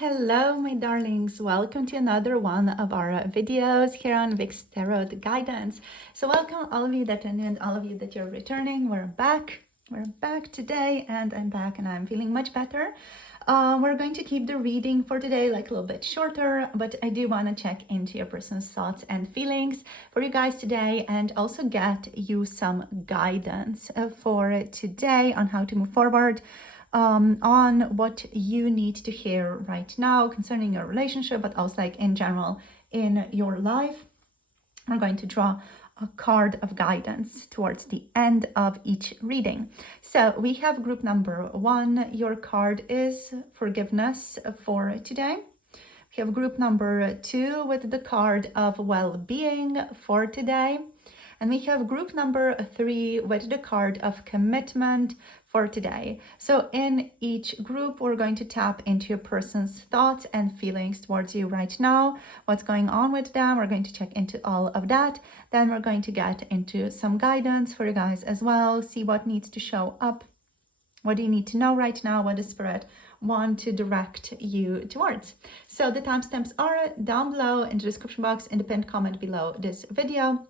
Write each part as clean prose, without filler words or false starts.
Hello, my darlings. Welcome to another one of our videos here on Vic's Tarot Guidance. So welcome all of you that tuned in, all of you that you're returning. We're back. We're back today, and I'm back and I'm feeling much better. We're going to keep the reading for today like a little bit shorter, but I do want to check into your person's thoughts and feelings for you guys today and also get you some guidance for today on how to move forward. On what you need to hear right now concerning your relationship, but also like in general in your life. We're going to draw a card of guidance towards the end of each reading. So we have group number 1. Your card is forgiveness for today. We have group number 2 with the card of well-being for today. And we have group number 3 with the card of commitment for today. So in each group, we're going to tap into your person's thoughts and feelings towards you right now. What's going on with them? We're going to check into all of that. Then we're going to get into some guidance for you guys as well. See what needs to show up. What do you need to know right now? What does Spirit want to direct you towards? So the timestamps are down below in the description box, in the pinned comment below this video.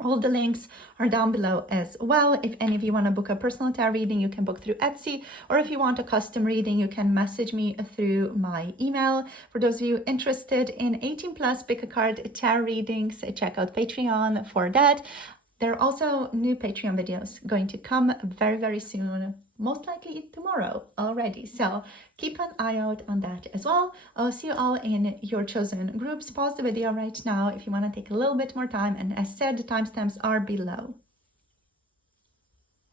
All the links are down below as well. If any of you want to book a personal tarot reading, you can book through Etsy, or if you want a custom reading, you can message me through my email. For those of you interested in 18+ pick a card tarot readings, check out Patreon for that. There are also new Patreon videos going to come very, very soon, most likely tomorrow already. So keep an eye out on that as well. I'll see you all in your chosen groups. Pause the video right now if you want to take a little bit more time. And as said, the timestamps are below.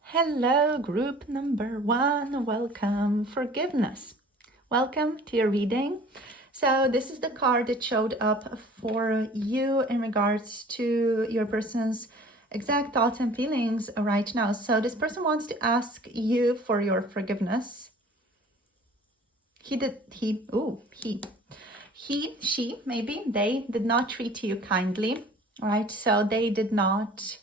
Hello, group number 1. Welcome. Forgiveness. Welcome to your reading. So this is the card that showed up for you in regards to your person's exact thoughts and feelings right now. So this person wants to ask you for your forgiveness. She, maybe, they did not treat you kindly, right? So they did not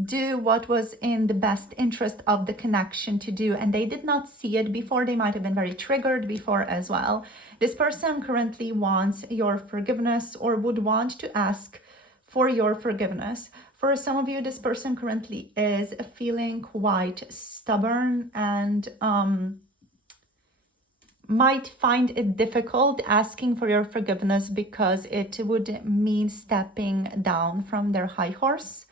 do what was in the best interest of the connection to do, and they did not see it before. They might have been very triggered before as well. This person currently wants your forgiveness, or would want to ask for your forgiveness. For some of you, this person currently is feeling quite stubborn and might find it difficult asking for your forgiveness because it would mean stepping down from their high horse.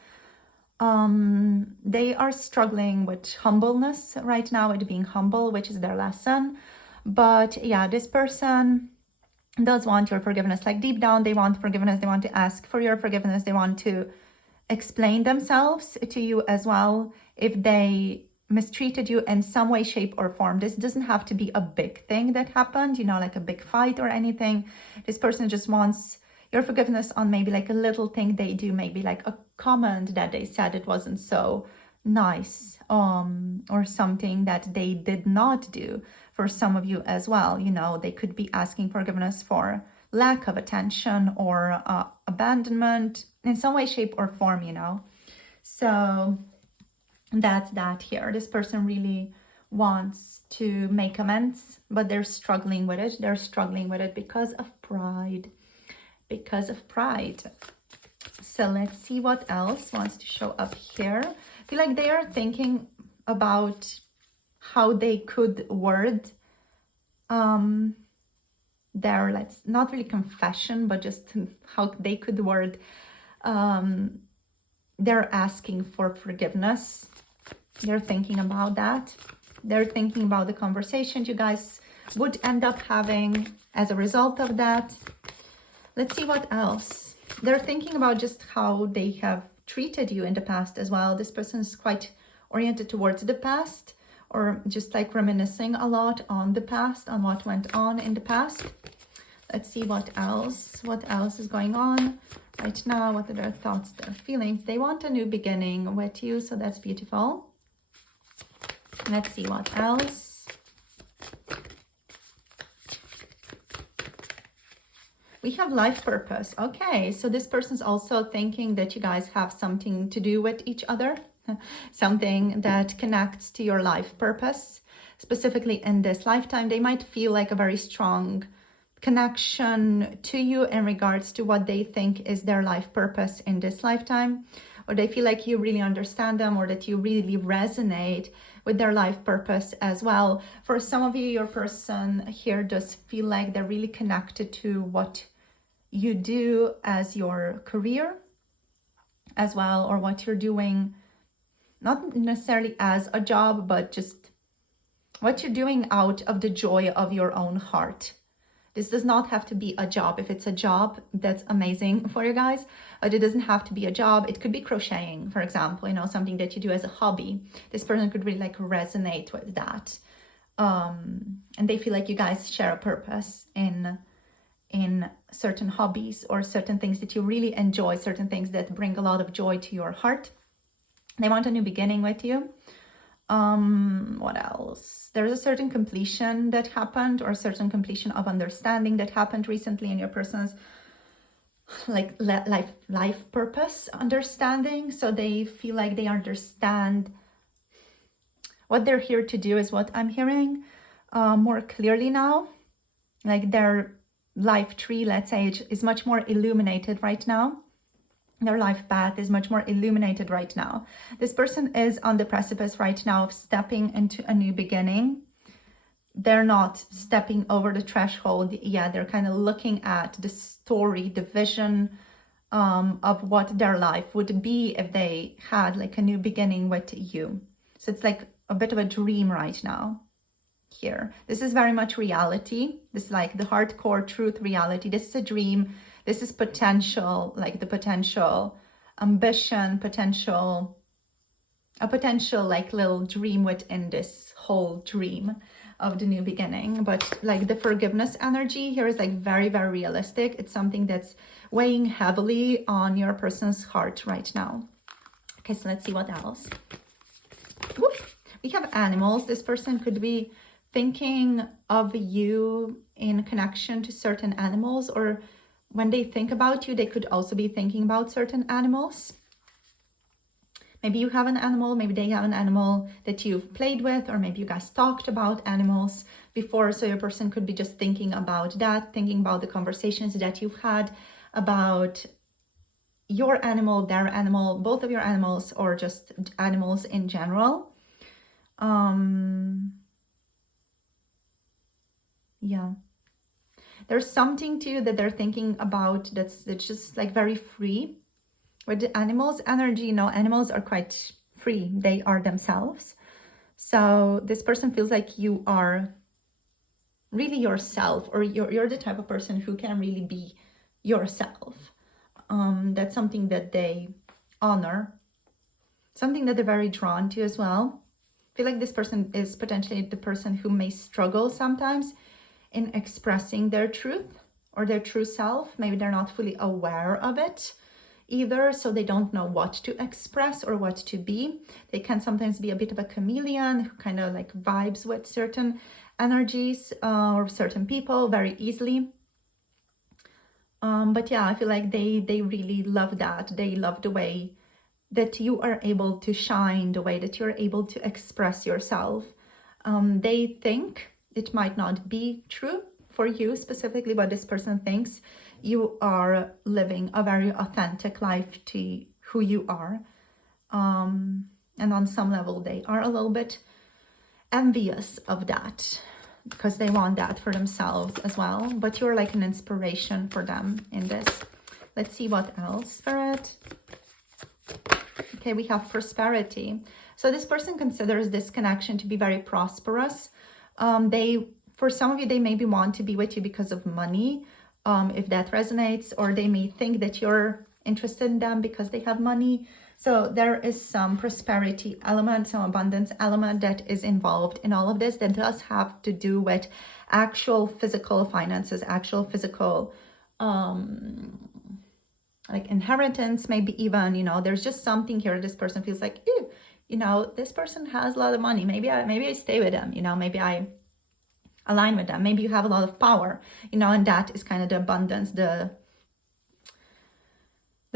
They are struggling with humbleness right now, with being humble, which is their lesson. But yeah, this person does want your forgiveness. Like deep down, they want forgiveness. They want to ask for your forgiveness. They want to explain themselves to you as well if they mistreated you in some way, shape, or form. This doesn't have to be a big thing that happened, like a big fight or anything. This person just wants your forgiveness on maybe like a little thing they do, maybe like a comment that they said it wasn't so nice, or something that they did not do. For some of you as well, they could be asking forgiveness for lack of attention or abandonment in some way, shape, or form, So that's that here. This person really wants to make amends, but they're struggling with it. They're struggling with it because of pride. Because of pride. So let's see what else wants to show up here. I feel like they are thinking about how they could word their, not really confession, but just how they could word they're asking for forgiveness. They're thinking about that. They're thinking about the conversation you guys would end up having as a result of that. Let's see what else. They're thinking about just how they have treated you in the past as well. This person is quite oriented towards the past, or just like reminiscing a lot on the past, on what went on in the past. Let's see what else is going on right now. What are their thoughts, their feelings? They want a new beginning with you, so that's beautiful. Let's see what else. We have life purpose. Okay, so this person's also thinking that you guys have something to do with each other, something that connects to your life purpose. specifically in this lifetime, they might feel like a very strong connection to you in regards to what they think is their life purpose in this lifetime, or they feel like you really understand them, or that you really resonate with their life purpose as well. For some of you, your person here does feel like they're really connected to what you do as your career as well, or what you're doing, not necessarily as a job, but just what you're doing out of the joy of your own heart. This does not have to be a job. If it's a job, that's amazing for you guys, but it doesn't have to be a job. It could be crocheting, for example, something that you do as a hobby. This person could really like resonate with that. And they feel like you guys share a purpose in certain hobbies, or certain things that you really enjoy, certain things that bring a lot of joy to your heart. They want a new beginning with you. What else? There's a certain completion that happened, or a certain completion of understanding that happened recently in your person's like life purpose understanding. So they feel like they understand what they're here to do, is what I'm hearing more clearly now. Like their life tree, let's say, is much more illuminated right now. Their life path is much more illuminated right now. This person is on the precipice right now of stepping into a new beginning. They're not stepping over the threshold yet. They're kind of looking at the story, the vision of what their life would be if they had like a new beginning with you. So it's like a bit of a dream right now here. This is very much reality. This is like the hardcore truth reality. This is a dream. This is potential, like the potential ambition, a potential like little dream within this whole dream of the new beginning. But like the forgiveness energy here is like very, very realistic. It's something that's weighing heavily on your person's heart right now. Okay, so let's see what else. Oof. We have animals. This person could be thinking of you in connection to certain animals, or when they think about you, they could also be thinking about certain animals. Maybe you have an animal, maybe they have an animal that you've played with, or maybe you guys talked about animals before. So your person could be just thinking about that, thinking about the conversations that you've had about your animal, their animal, both of your animals, or just animals in general. Yeah. There's something to you that they're thinking about that's just like very free. With the animals energy, animals are quite free. They are themselves. So this person feels like you are really yourself, or you're the type of person who can really be yourself. That's something that they honor, something that they're very drawn to as well. I feel like this person is potentially the person who may struggle sometimes in expressing their truth or their true self. Maybe they're not fully aware of it either, so they don't know what to express or what to be. They can sometimes be a bit of a chameleon who kind of like vibes with certain energies or certain people very easily. But yeah, I feel like they really love that. They love the way that you are able to shine, the way that you're able to express yourself. They think it might not be true for you specifically, but this person thinks you are living a very authentic life to who you are. And on some level, they are a little bit envious of that because they want that for themselves as well. But you're like an inspiration for them in this. Let's see what else, Spirit. Okay, we have prosperity. So this person considers this connection to be very prosperous. For some of you, they maybe want to be with you because of money, if that resonates, or they may think that you're interested in them because they have money. So there is some prosperity element, some abundance element that is involved in all of this that does have to do with actual physical finances, actual physical like inheritance, maybe even, there's just something here. This person feels like, ew, this person has a lot of money. Maybe I stay with them, maybe I align with them. Maybe you have a lot of power, and that is kind of the abundance, the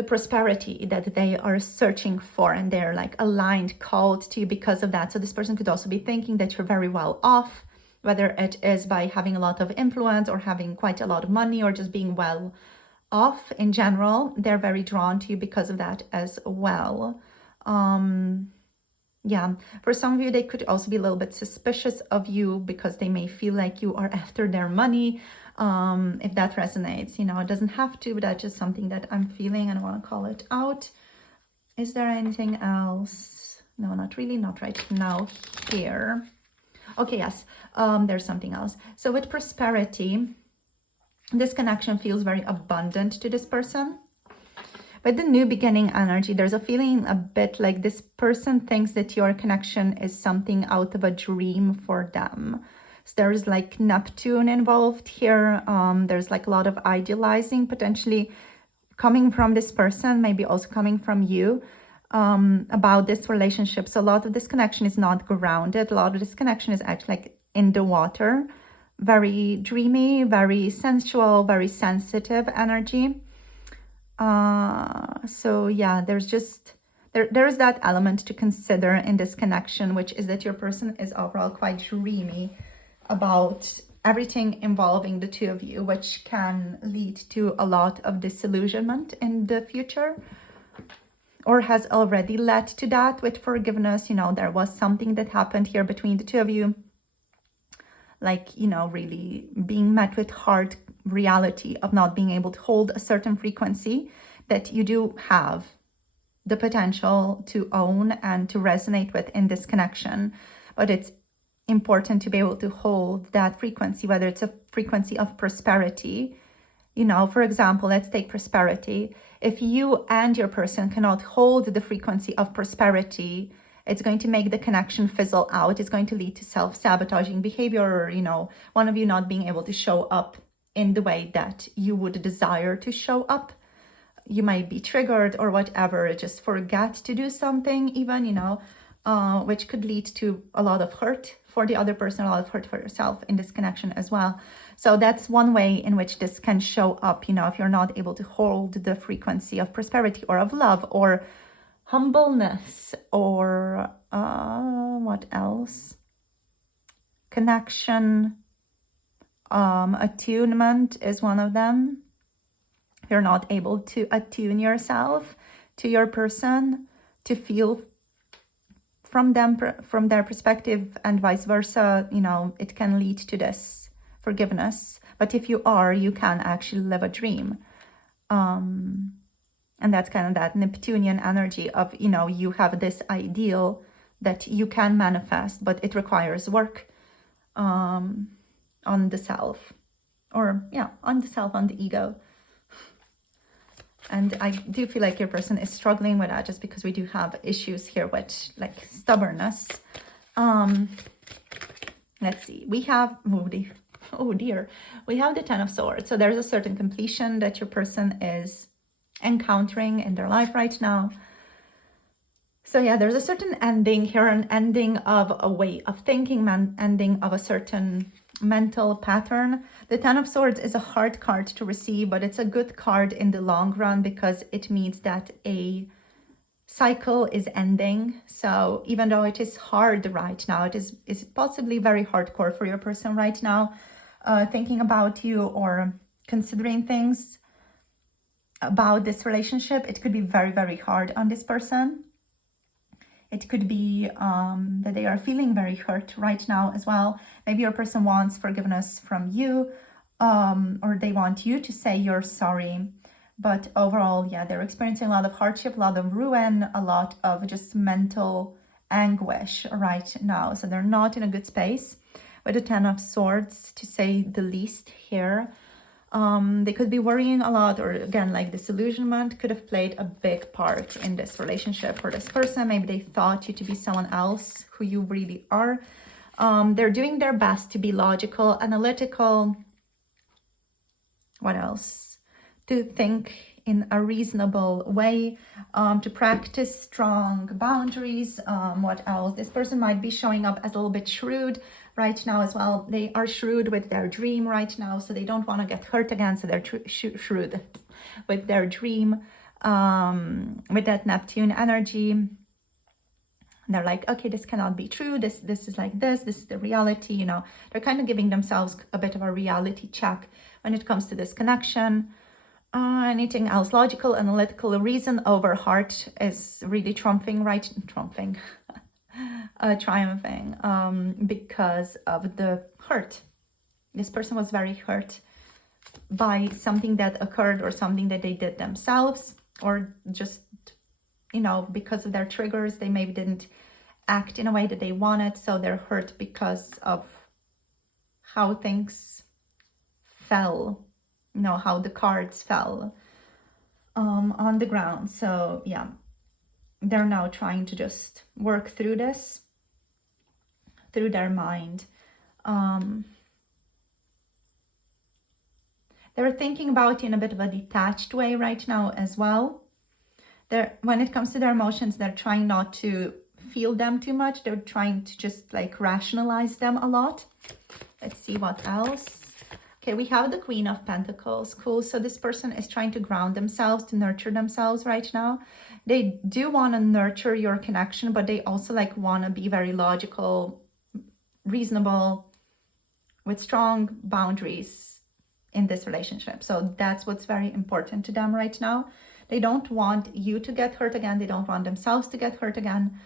the prosperity that they are searching for, and they're like aligned, called to you because of that. So this person could also be thinking that you're very well off, whether it is by having a lot of influence or having quite a lot of money or just being well off in general. They're very drawn to you because of that as well. Yeah, for some of you, they could also be a little bit suspicious of you because they may feel like you are after their money. If that resonates, you know, it doesn't have to, but that's just something that I'm feeling and I want to call it out. Is there anything else? No, not really, not right now here. Okay, yes, there's something else. So with prosperity, this connection feels very abundant to this person. With the new beginning energy, there's a feeling a bit like this person thinks that your connection is something out of a dream for them. So there's like Neptune involved here. There's like a lot of idealizing potentially coming from this person, maybe also coming from you, about this relationship. So a lot of this connection is not grounded. A lot of this connection is actually like in the water, very dreamy, very sensual, very sensitive energy. So yeah, there's just, there is that element to consider in this connection, which is that your person is overall quite dreamy about everything involving the two of you, which can lead to a lot of disillusionment in the future, or has already led to that with forgiveness. You know, there was something that happened here between the two of you, like, you know, really being met with hard reality of not being able to hold a certain frequency that you do have the potential to own and to resonate with in this connection. But it's important to be able to hold that frequency, whether it's a frequency of prosperity. You know, for example, let's take prosperity. If you and your person cannot hold the frequency of prosperity, it's going to make the connection fizzle out. It's going to lead to self-sabotaging behavior, or, you know, one of you not being able to show up in the way that you would desire to show up. You might be triggered or whatever, just forget to do something even, you know, which could lead to a lot of hurt for the other person, a lot of hurt for yourself in this connection as well. So that's one way in which this can show up, you know, if you're not able to hold the frequency of prosperity or of love or humbleness, or what else? Connection, attunement is one of them. You're not able to attune yourself to your person, to feel from them, from their perspective, and vice versa. You know, it can lead to this forgiveness. But if you are, you can actually live a dream. And that's kind of that Neptunian energy of, you know, you have this ideal that you can manifest, but it requires work on the self, or yeah, on the self, on the ego. And I do feel like your person is struggling with that, just because we do have issues here with like stubbornness. Let's see, we have, oh dear, we have the Ten of Swords. So there's a certain completion that your person is encountering in their life right now. So yeah, there's a certain ending here, an ending of a way of thinking, ending of a certain mental pattern. The Ten of Swords is a hard card to receive, but it's a good card in the long run because it means that a cycle is ending. So even though it is hard right now, it is possibly very hardcore for your person right now, thinking about you or considering things about this relationship. It could be very, very hard on this person. It could be that they are feeling very hurt right now as well. Maybe your person wants forgiveness from you, or they want you to say you're sorry. But overall, yeah, they're experiencing a lot of hardship, a lot of ruin, a lot of just mental anguish right now. So they're not in a good space with the Ten of Swords, to say the least here. They could be worrying a lot, or again, like disillusionment could have played a big part in this relationship for this person. Maybe they thought you to be someone else who you really are. They're doing their best to be logical, analytical. What else? To think in a reasonable way, to practice strong boundaries. What else? This person might be showing up as a little bit shrewd right now as well. They are shrewd with their dream right now, so they don't want to get hurt again, so they're shrewd with their dream. with that Neptune energy. They're like, okay, this cannot be true. This is like this is the reality. You know, they're kind of giving themselves a bit of a reality check when it comes to this connection. Anything else, logical, analytical reason over heart is really triumphing, because of the hurt. This person was very hurt by something that occurred or something that they did themselves, or just, you know, because of their triggers, they maybe didn't act in a way that they wanted, so they're hurt because of how things fell, you know, how the cards fell on the ground. So yeah, they're now trying to just work through this through their mind. They're thinking about it in a bit of a detached way right now as well. When it comes to their emotions, they're trying not to feel them too much. They're trying to just like rationalize them a lot. Let's see what else. Okay, we have the Queen of Pentacles. Cool. So this person is trying to ground themselves, to nurture themselves right now. They do want to nurture your connection, but they also like want to be very logical, reasonable, with strong boundaries in this relationship. So that's what's very important to them right now. They don't want you to get hurt again. They don't want themselves to get hurt again.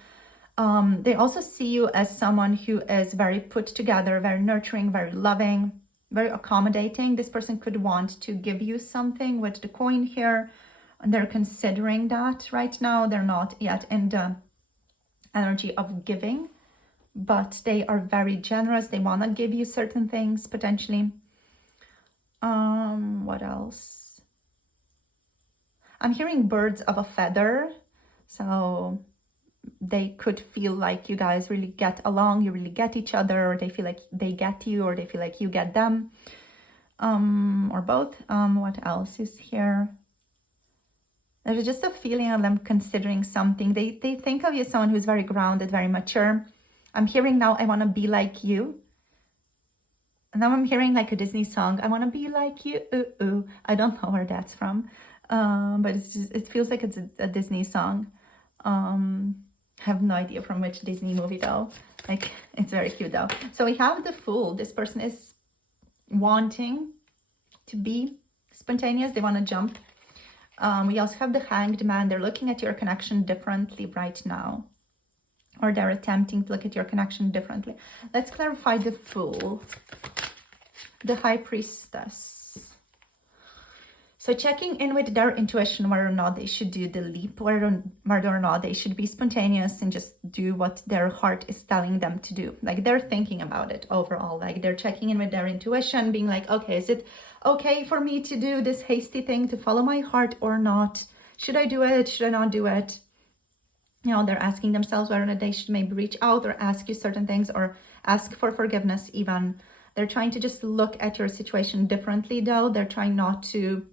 They also see you as someone who is very put together, very nurturing, very loving, very accommodating. This person could want to give you something with the coin here. And they're considering that right now. They're not yet in the energy of giving, but they are very generous. They want to give you certain things potentially. What else? I'm hearing birds of a feather. So they could feel like you guys really get along, you really get each other, or they feel like they get you, or they feel like you get them, or both. What else is here? There's just a feeling of them considering something. They think of you as someone who's very grounded, very mature. I'm hearing now, I want to be like you. And now I'm hearing like a Disney song, I want to be like you. Ooh, ooh. I don't know where that's from, but it feels like it's a Disney song. I have no idea from which Disney movie though. Like, it's very cute though. So we have the Fool. This person is wanting to be spontaneous. They want to jump. We also have the Hanged Man. They're looking at your connection differently right now, or they're attempting to look at your connection differently. Let's clarify the Fool. The High Priestess. So checking in with their intuition, whether or not they should do the leap, whether or not they should be spontaneous and just do what their heart is telling them to do. Like, they're thinking about it overall. Like, they're checking in with their intuition, being like, okay, is it okay for me to do this hasty thing, to follow my heart or not? Should I do it? Should I not do it? You know, they're asking themselves whether they should maybe reach out or ask you certain things, or ask for forgiveness even. They're trying to just look at your situation differently though. They're trying not to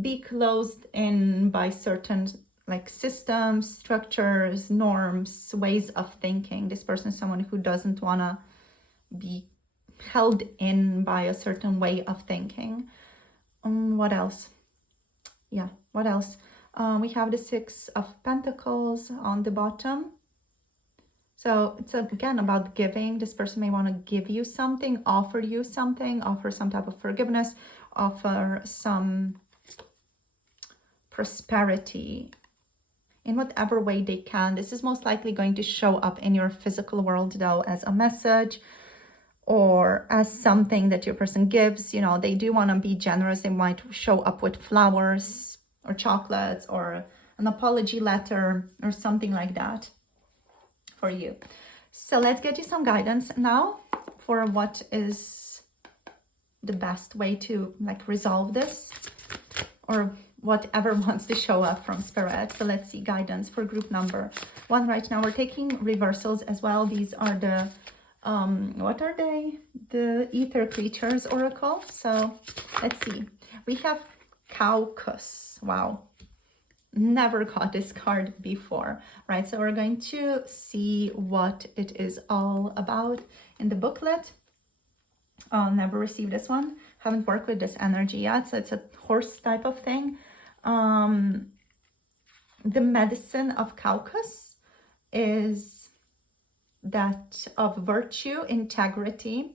be closed in by certain like systems, structures, norms, ways of thinking. This person is someone who doesn't want to be held in by a certain way of thinking. What else? Yeah, what else? We have the Six of Pentacles on the bottom. So it's again about giving. This person may want to give you something, offer you something, offer some type of forgiveness, offer some prosperity in whatever way they can. This is most likely going to show up in your physical world though as a message or as something that your person gives. You know, they do want to be generous. They might show up with flowers or chocolates or an apology letter or something like that for you. So let's get you some guidance now for what is the best way to like resolve this, or whatever wants to show up from Spirit. So let's see guidance for group number 1 right now. We're taking reversals as well. These are the what are they? The Ether Creatures Oracle. So let's see. We have Caucus. Wow. Never got this card before, right? So we're going to see what it is all about in the booklet. Never received this one. Haven't worked with this energy yet. So it's a horse type of thing. The medicine of Caucus is that of virtue, integrity,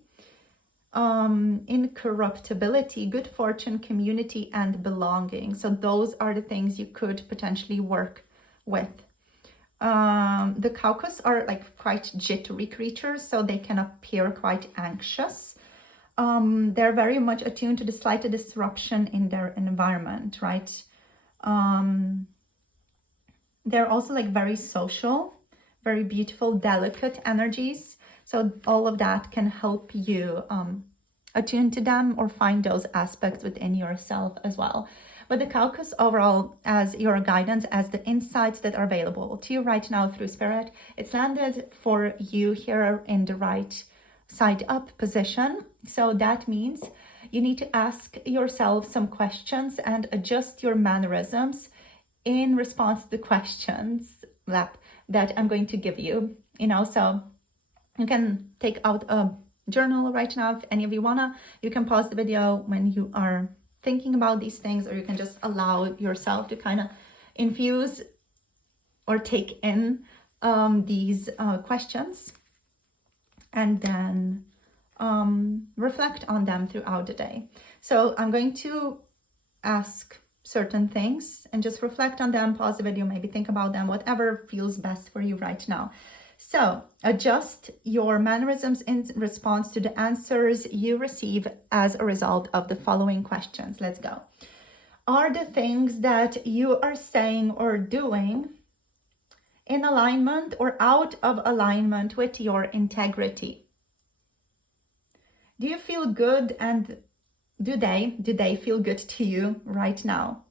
incorruptibility, good fortune, community, and belonging. So those are the things you could potentially work with. The Caucus are like quite jittery creatures, so they can appear quite anxious. They're very much attuned to the slightest disruption in their environment, right? They're also like very social, very beautiful, delicate energies. So all of that can help you attune to them or find those aspects within yourself as well. But the Caucus overall, as your guidance, as the insights that are available to you right now through Spirit, it's landed for you here in the right side up position. So that means you need to ask yourself some questions and adjust your mannerisms in response to the questions that I'm going to give you, so you can take out a journal right now if any of you wanna. You can pause the video when you are thinking about these things, or you can just allow yourself to kind of infuse or take in these questions and then reflect on them throughout the day. So I'm going to ask certain things and just reflect on them, pause the video, maybe think about them, whatever feels best for you right now. So adjust your mannerisms in response to the answers you receive as a result of the following questions. Let's go. Are the things that you are saying or doing in alignment or out of alignment with your integrity? Do you feel good, and do they feel good to you right now?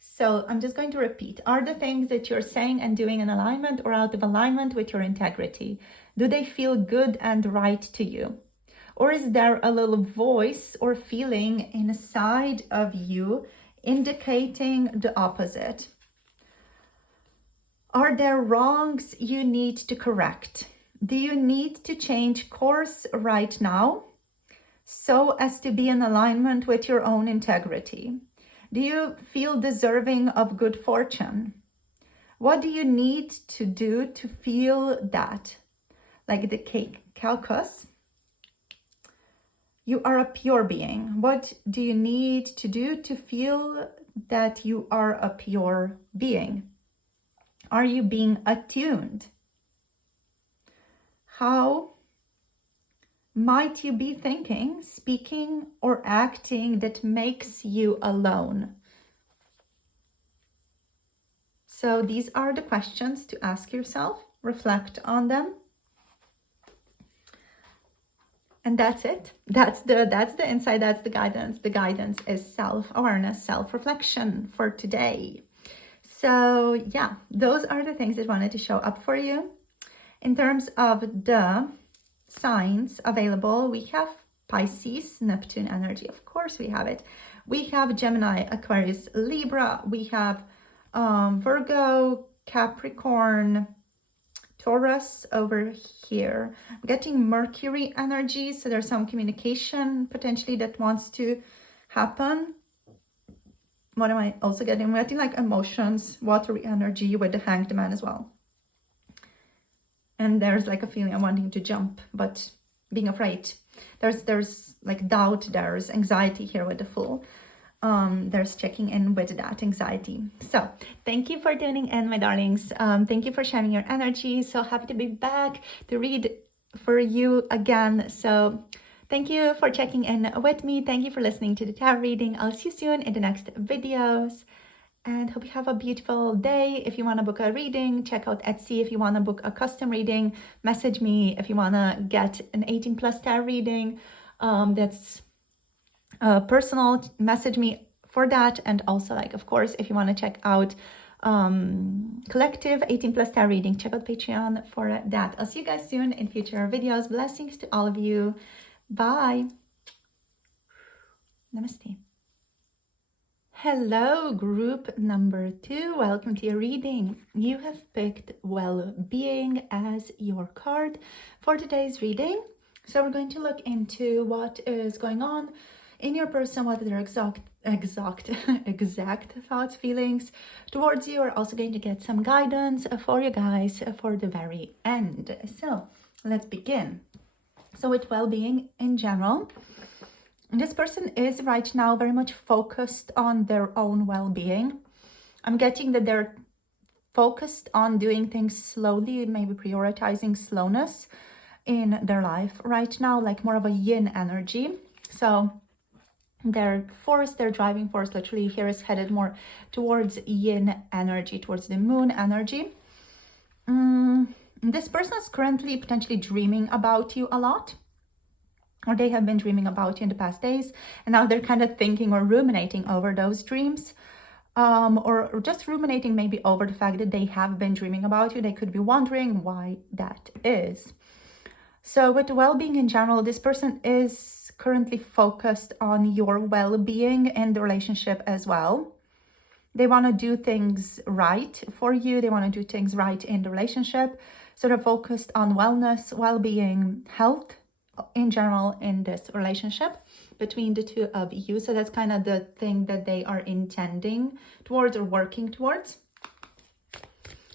So I'm just going to repeat. Are the things that you're saying and doing in alignment or out of alignment with your integrity? Do they feel good and right to you? Or is there a little voice or feeling inside of you indicating the opposite? Are there wrongs you need to correct? Do you need to change course right now so as to be in alignment with your own integrity? Do you feel deserving of good fortune? What do you need to do to feel that? Like the Caucus, you are a pure being. What do you need to do to feel that you are a pure being? Are you being attuned? How might you be thinking, speaking, or acting that makes you alone? So these are the questions to ask yourself. Reflect on them. And that's it. That's the insight, that's the guidance. The guidance is self-awareness, self-reflection for today. So yeah, those are the things that wanted to show up for you. In terms of the signs available, we have Pisces, Neptune energy. Of course we have it. We have Gemini, Aquarius, Libra. We have Virgo, Capricorn, Taurus over here. I'm getting Mercury energy, so there's some communication potentially that wants to happen. What am I also getting? I'm getting like emotions, watery energy with the Hanged Man as well. And there's like a feeling of wanting to jump, but being afraid. There's like doubt, there's anxiety here with the Fool. There's checking in with that anxiety. So thank you for tuning in, my darlings. Thank you for sharing your energy. So happy to be back to read for you again. So thank you for checking in with me. Thank you for listening to the tarot reading. I'll see you soon in the next videos. And hope you have a beautiful day. If you want to book a reading, check out Etsy. If you want to book a custom reading, message me. If you want to get an 18+ tarot reading, that's personal, message me for that. And also, like, of course, if you want to check out collective 18+ tarot reading, check out Patreon for that. I'll see you guys soon in future videos. Blessings to all of you. Bye. Namaste. Hello, group number 2. Welcome to your reading. You have picked Well-being as your card for today's reading. So we're going to look into what is going on in your person, what their exact thoughts, feelings towards you. Are also going to get some guidance for you guys for the very end. So let's begin. So with well-being in general, this person is right now very much focused on their own well-being. I'm getting that they're focused on doing things slowly, maybe prioritizing slowness in their life right now, like more of a yin energy. So their force, their driving force literally here is headed more towards yin energy, towards the moon energy. This person is currently potentially dreaming about you a lot, or they have been dreaming about you in the past days, and now they're kind of thinking or ruminating over those dreams, or just ruminating maybe over the fact that they have been dreaming about you. They could be wondering why that is. So with well-being in general, this person is currently focused on your well-being and the relationship as well. They want to do things right for you. They want to do things right in the relationship. So they're focused on wellness, well-being, health in general in this relationship between the two of you. So that's kind of the thing that they are intending towards or working towards.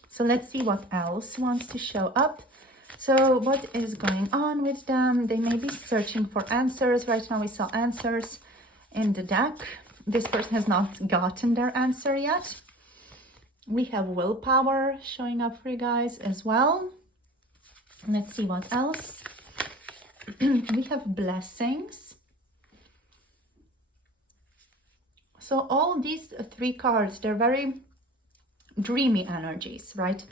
So let's see what else wants to show up. So what is going on with them? They may be searching for answers. Right now we saw answers in the deck. This person has not gotten their answer yet. We have willpower showing up for you guys as well. Let's see what else. We have blessings. So all these three cards, they're very dreamy energies, right?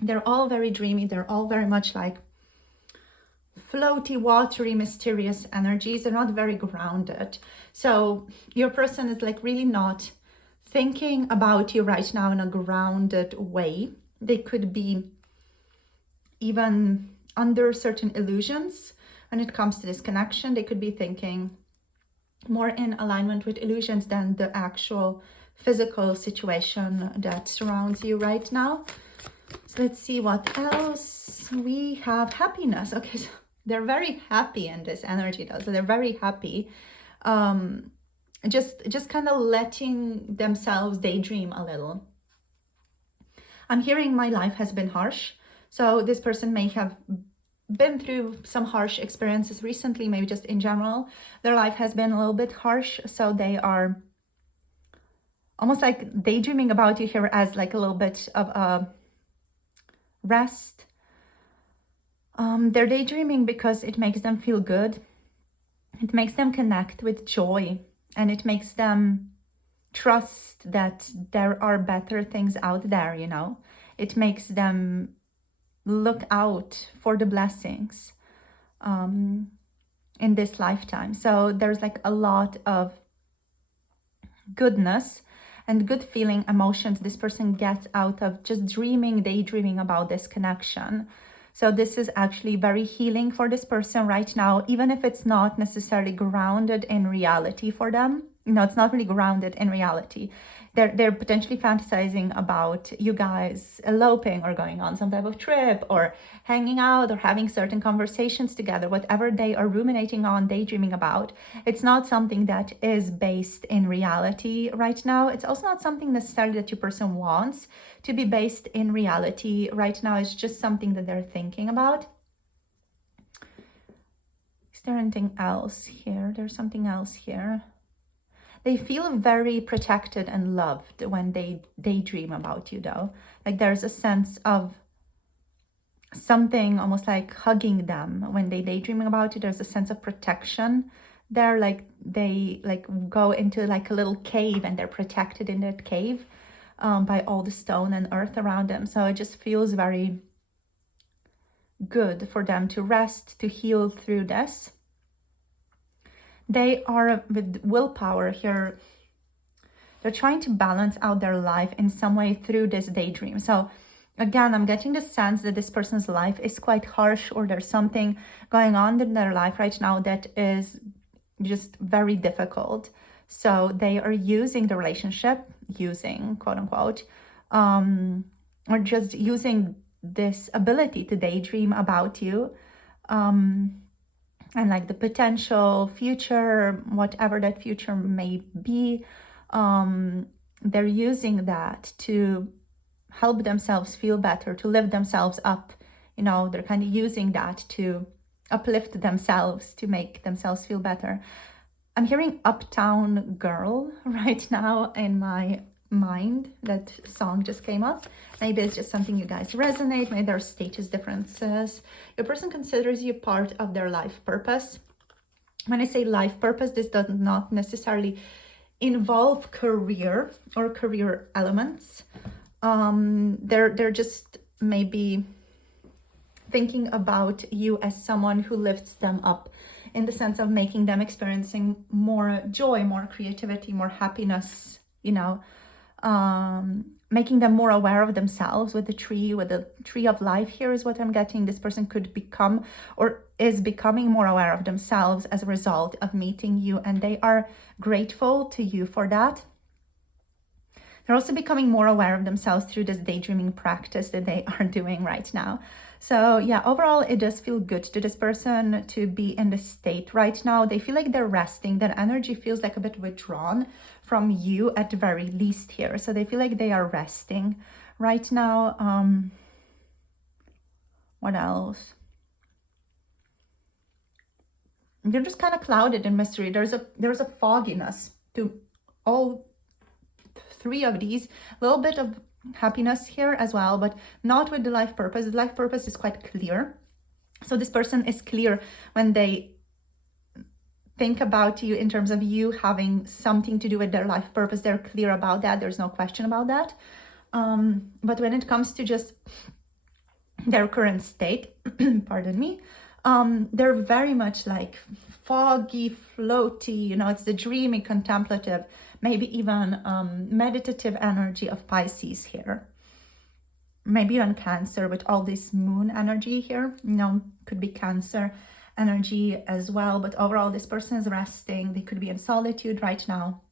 They're all very dreamy. They're all very much like floaty, watery, mysterious energies. They're not very grounded. So your person is like really not thinking about you right now in a grounded way. They could be even under certain illusions when it comes to this connection. They could be thinking more in alignment with illusions than the actual physical situation that surrounds you right now. So let's see what else. We have happiness. Okay, so they're very happy in this energy though. So they're very happy. Just kind of letting themselves daydream a little. I'm hearing my life has been harsh. So this person may have been through some harsh experiences recently, maybe just in general. Their life has been a little bit harsh. So they are almost like daydreaming about you here as like a little bit of a rest. They're daydreaming because it makes them feel good. It makes them connect with joy, and it makes them trust that there are better things out there, you know. It makes them look out for the blessings in this lifetime. So there's like a lot of goodness and good feeling emotions this person gets out of just dreaming, daydreaming about this connection. So this is actually very healing for this person right now, even if it's not necessarily grounded in reality for them. You know, it's not really grounded in reality. They're potentially fantasizing about you guys eloping or going on some type of trip or hanging out or having certain conversations together, whatever they are ruminating on, daydreaming about. It's not something that is based in reality right now. It's also not something necessarily that your person wants to be based in reality right now. It's just something that they're thinking about. Is there anything else here? There's something else here. They feel very protected and loved when they daydream about you though. Like there's a sense of something almost like hugging them when they daydreaming about you. There's a sense of protection. They're like, they like go into like a little cave and they're protected in that cave by all the stone and earth around them. So it just feels very good for them to rest, to heal through this. They are with willpower here. They're trying to balance out their life in some way through this daydream. So again, I'm getting the sense that this person's life is quite harsh, or there's something going on in their life right now that is just very difficult. So they are using the relationship, quote unquote, or just using this ability to daydream about you and like the potential future, whatever that future may be, they're using that to help themselves feel better, to lift themselves up. They're kind of using that to uplift themselves, to make themselves feel better. I'm hearing Uptown Girl right now in my mind. That song just came up. Maybe it's just something you guys resonate. Maybe there are status differences. Your person considers you part of their life purpose. When I say life purpose, this does not necessarily involve career or career elements. They're just maybe thinking about you as someone who lifts them up, in the sense of making them experiencing more joy, more creativity, more happiness, making them more aware of themselves. With the tree of life here is what I'm getting. This person could become or is becoming more aware of themselves as a result of meeting you, and they are grateful to you for that. They're also becoming more aware of themselves through this daydreaming practice that they are doing right now. So yeah, overall, it does feel good to this person to be in this state right now. They feel like they're resting. Their energy feels like a bit withdrawn from you at the very least here. So they feel like they are resting right now. What else? They're just kind of clouded in mystery. There's a fogginess to all three of these. A little bit of happiness here as well, but not with the life purpose. The life purpose is quite clear. So this person is clear when they think about you in terms of you having something to do with their life purpose. They're clear about that. There's no question about that. But when it comes to just their current state, pardon me, they're very much like foggy, floaty, it's the dreamy, contemplative, maybe even meditative energy of Pisces here. Maybe even Cancer with all this moon energy here, could be Cancer energy as well. But overall, this person is resting. They could be in solitude right now.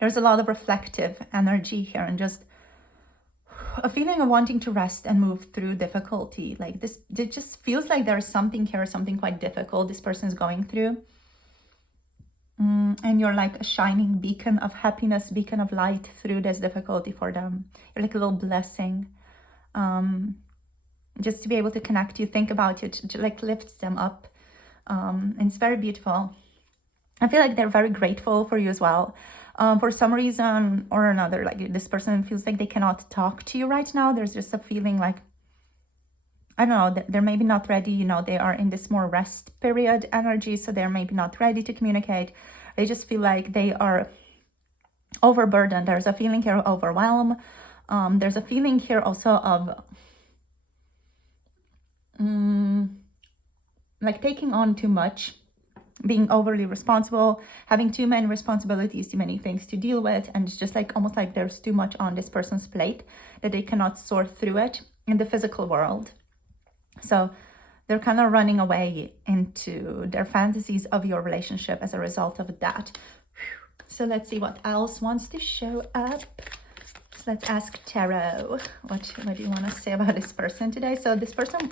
There's a lot of reflective energy here and just a feeling of wanting to rest and move through difficulty. Like this, it just feels like there's something here, something quite difficult this person is going through. And you're like a shining beacon of happiness, beacon of light through this difficulty for them. You're like a little blessing. Just to be able to connect you, think about it, like lifts them up. And it's very beautiful. I feel like they're very grateful for you as well. For some reason or another, like this person feels like they cannot talk to you right now. There's just a feeling like, I don't know, they're maybe not ready. They are in this more rest period energy, so they're maybe not ready to communicate. They just feel like they are overburdened. There's a feeling here of overwhelm. There's a feeling here also of like taking on too much, being overly responsible, having too many responsibilities, too many things to deal with, and it's just like almost like there's too much on this person's plate that they cannot sort through it in the physical world. So they're kind of running away into their fantasies of your relationship as a result of that. So let's see what else wants to show up. So let's ask Tarot. What do you want to say about this person today? So this person,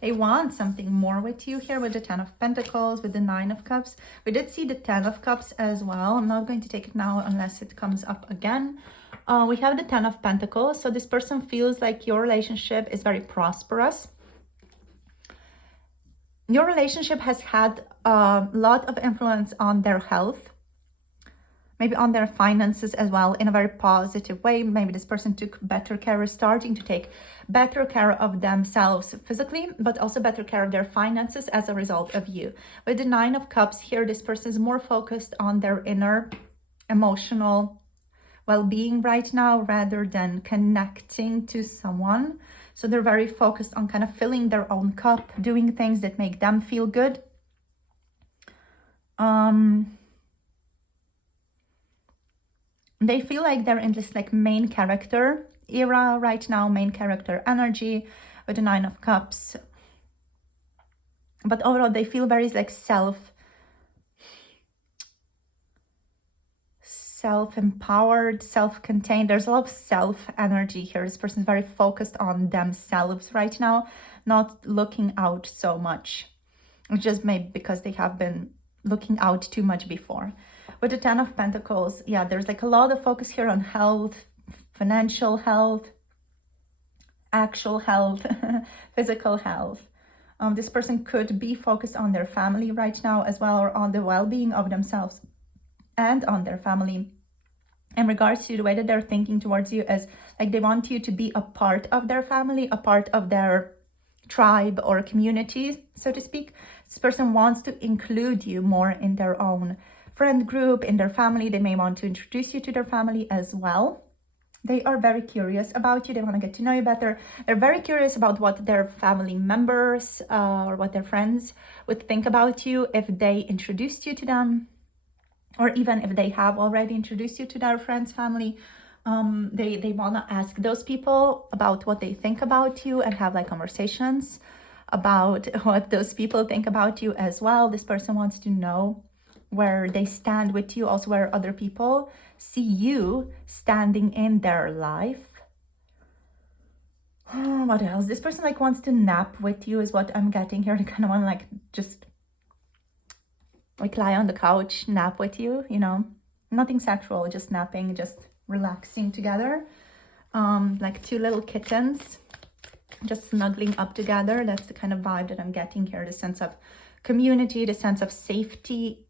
they want something more with you here with the 10 of Pentacles, with the 9 of Cups. We did see the 10 of Cups as well. I'm not going to take it now unless it comes up again. We have the 10 of Pentacles. So this person feels like your relationship is very prosperous. Your relationship has had a lot of influence on their health, maybe on their finances as well, in a very positive way. Maybe this person took better care, is starting to take better care of themselves physically, but also better care of their finances as a result of you. With the 9 of Cups here, this person is more focused on their inner emotional well-being right now rather than connecting to someone. So they're very focused on kind of filling their own cup, doing things that make them feel good. They feel like they're in this like main character era right now, main character energy with the 9 of Cups. But overall, they feel very like self-empowered, self-contained. There's a lot of self energy here. This person is very focused on themselves right now, not looking out so much. just maybe because they have been looking out too much before. With the Ten of Pentacles, yeah, there's like a lot of focus here on health, financial health, actual health, physical health. This person could be focused on their family right now as well, or on the well-being of themselves and on their family. In regards to the way that they're thinking towards you, as like they want you to be a part of their family, a part of their tribe or community, so to speak. This person wants to include you more in their own friend group, in their family. They may want to introduce you to their family as well. They are very curious about you. They want to get to know you better. They're very curious about what their family members or what their friends would think about you if they introduced you to them, or even if they have already introduced you to their friends' family. They want to ask those people about what they think about you and have like conversations about what those people think about you as well. This person wants to know where they stand with you, also where other people see you standing in their life. What else? This person like wants to nap with you is what I'm getting here. They kind of want to like just like lie on the couch, nap with you, you know, nothing sexual, just napping, just relaxing together. Like two little kittens just snuggling up together. That's the kind of vibe that I'm getting here, the sense of community, the sense of safety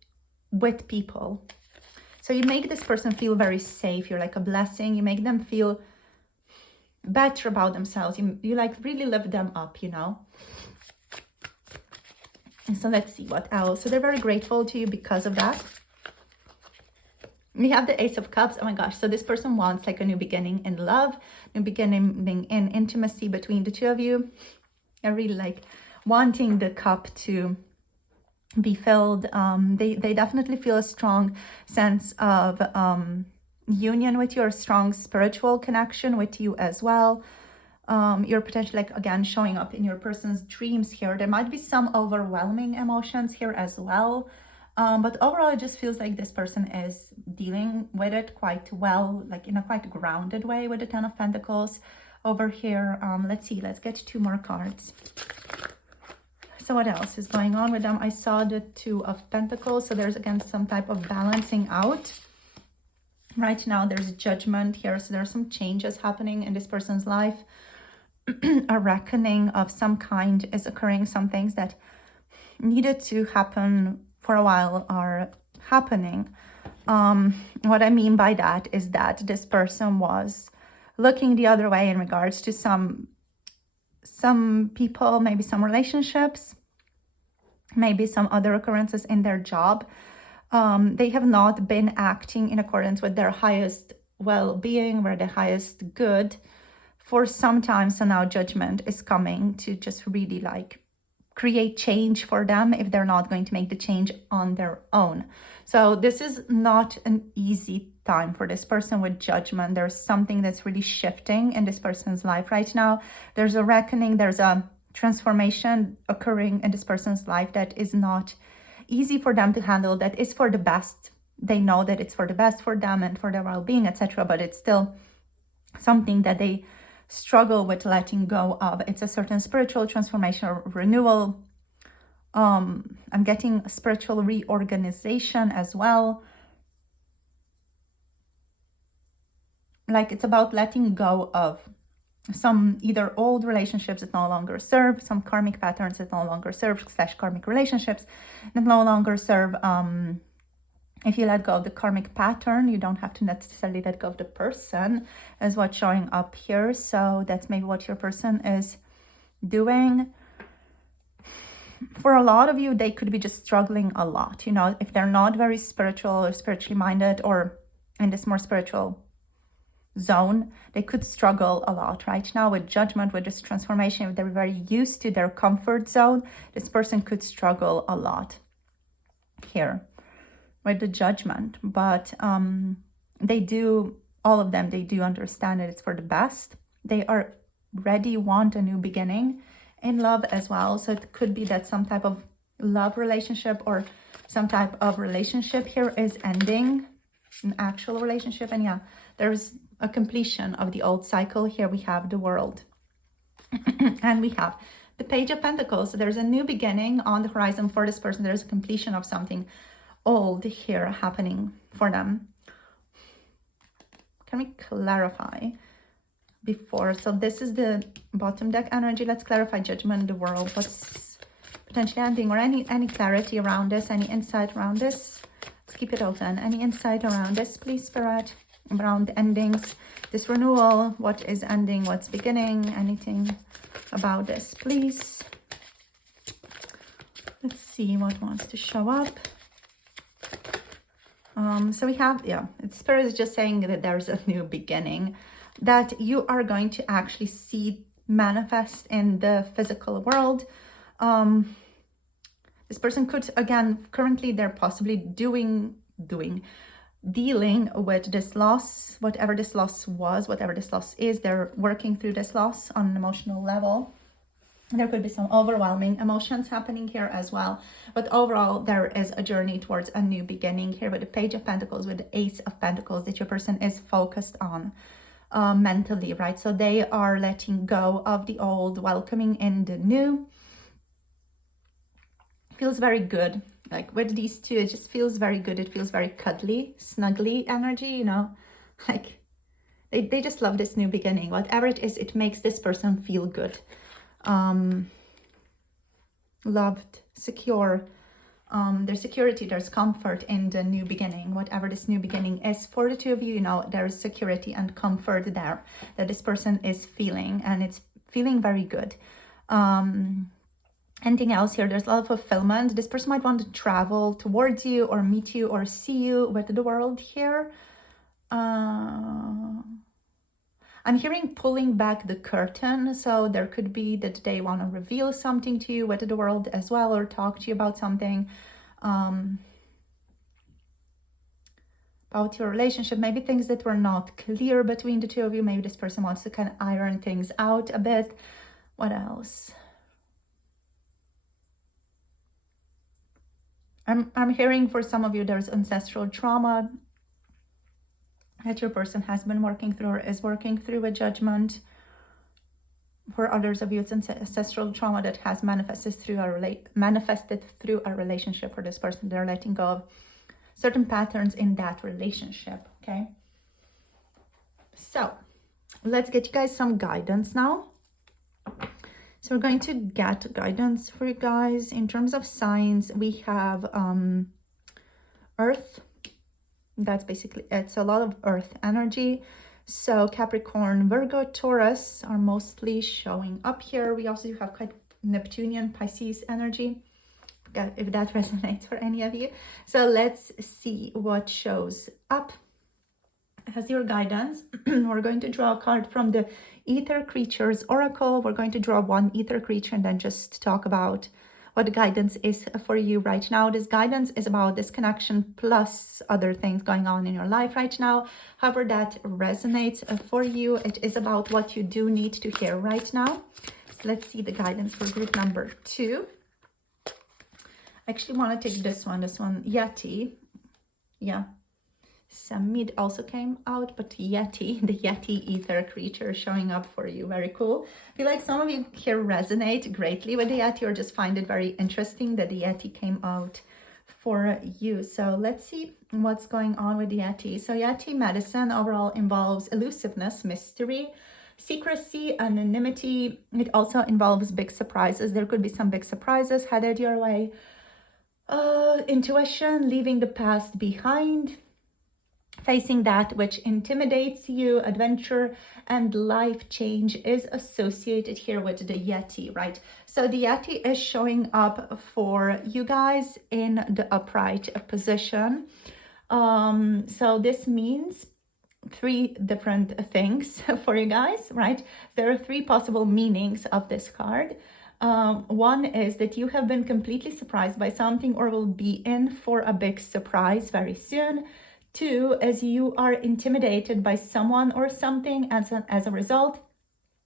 with people. So you make this person feel very safe. You're like a blessing. You make them feel better about themselves. You like really lift them up, you know. And so let's see what else. So they're very grateful to you because of that. We have the Ace of Cups. Oh my gosh. So this person wants like a new beginning in love, new beginning in intimacy between the two of you. I really like wanting the cup to be filled. They definitely feel a strong sense of union with you, or strong spiritual connection with you as well. You're potentially like, again, showing up in your person's dreams here. There might be some overwhelming emotions here as well. But overall, it just feels like this person is dealing with it quite well, like in a quite grounded way with the Ten of Pentacles over here. Let's see, let's get two more cards. So what else is going on with them? I saw the Two of Pentacles. So there's again some type of balancing out. Right now there's judgment here. So there's some changes happening in this person's life. A reckoning of some kind is occurring. Some things that needed to happen for a while are happening. What I mean by that is that this person was looking the other way in regards to some people, maybe some relationships, maybe some other occurrences in their job. They have not been acting in accordance with their highest well-being or their highest good for some time. So now judgment is coming to just really like create change for them if they're not going to make the change on their own. So this is not an easy time for this person with judgment. There's something that's really shifting in this person's life right now. There's a reckoning, there's a transformation occurring in this person's life that is not easy for them to handle, that is for the best. They know that it's for the best for them and for their well-being, etc. But it's still something that they struggle with letting go of. It's a certain spiritual transformation or renewal. I'm getting a spiritual reorganization as well. Like it's about letting go of some either old relationships that no longer serve, some karmic patterns that no longer serve, / karmic relationships that no longer serve. If you let go of the karmic pattern, you don't have to necessarily let go of the person, is what's showing up here. So that's maybe what your person is doing. For a lot of you, they could be just struggling a lot. You know, if they're not very spiritual or spiritually minded or in this more spiritual zone, they could struggle a lot right now with judgment, with this transformation. If they're very used to their comfort zone, this person could struggle a lot here with the judgment. But they do, all of them, they do understand that it's for the best. They are ready, want a new beginning in love as well. So it could be that some type of love relationship or some type of relationship here is ending, an actual relationship. And yeah, there's a completion of the old cycle. Here we have the World and we have the Page of Pentacles. There's a new beginning on the horizon for this person. There's a completion of something old here happening for them. Can we clarify before? So this is the bottom deck energy. Let's clarify Judgment, the World. What's potentially ending, or any clarity around this, any insight around this? Let's keep it open. Any insight around this, please, Spirit? Around endings, this renewal, what is ending, what's beginning, anything about this, please. Let's see what wants to show up. So we have, Spirit is just saying that there's a new beginning that you are going to actually see manifest in the physical world. This person could, again, currently they're possibly dealing with this loss, whatever this loss was, whatever this loss is. They're working through this loss on an emotional level. There could be some overwhelming emotions happening here as well. But overall, there is a journey towards a new beginning here with the Page of Pentacles, with the Ace of Pentacles that your person is focused on mentally, right? So they are letting go of the old, welcoming in the new. Feels very good. Like with these two, it just feels very good. It feels very cuddly, snuggly energy, you know, like they just love this new beginning. Whatever it is, it makes this person feel good. Loved, secure. There's security, there's comfort in the new beginning. Whatever this new beginning is for the two of you, you know, there is security and comfort there that this person is feeling, and it's feeling very good. Anything else here? There's a lot of fulfillment. This person might want to travel towards you or meet you or see you with the World here. I'm hearing pulling back the curtain. So there could be that they want to reveal something to you with the World as well, or talk to you about something. About your relationship, maybe things that were not clear between the two of you. Maybe this person wants to kind of iron things out a bit. What else? I'm hearing for some of you there's ancestral trauma that your person has been working through or is working through with Judgment. For others of you, it's ancestral trauma that has manifested through a relationship for this person. They're letting go of certain patterns in that relationship, okay? So let's get you guys some guidance now. So we're going to get guidance for you guys. In terms of signs, we have Earth. That's basically, it's a lot of Earth energy. So Capricorn, Virgo, Taurus are mostly showing up here. We also have quite Neptunian, Pisces energy, if that resonates for any of you. So let's see what shows up as your guidance. We're going to draw a card from the Ether Creatures Oracle. We're going to draw one Ether creature and then just talk about what the guidance is for you right now. This guidance is about this connection plus other things going on in your life right now. However that resonates for you, it is about what you do need to hear right now. So let's see the guidance for group number 2. I actually want to take this one, Yeti. Yeah. Samid also came out, but Yeti, the Yeti Ether creature showing up for you. Very cool. I feel like some of you here resonate greatly with the Yeti or just find it very interesting that the Yeti came out for you. So let's see what's going on with the Yeti. So Yeti medicine overall involves elusiveness, mystery, secrecy, anonymity. It also involves big surprises. There could be some big surprises headed your way. Intuition, leaving the past behind. Facing that which intimidates you, adventure and life change is associated here with the Yeti, right? So the Yeti is showing up for you guys in the upright position. So this means 3 different things for you guys, right? There are 3 possible meanings of this card. One is that you have been completely surprised by something or will be in for a big surprise very soon. 2, as you are intimidated by someone or something, as a result,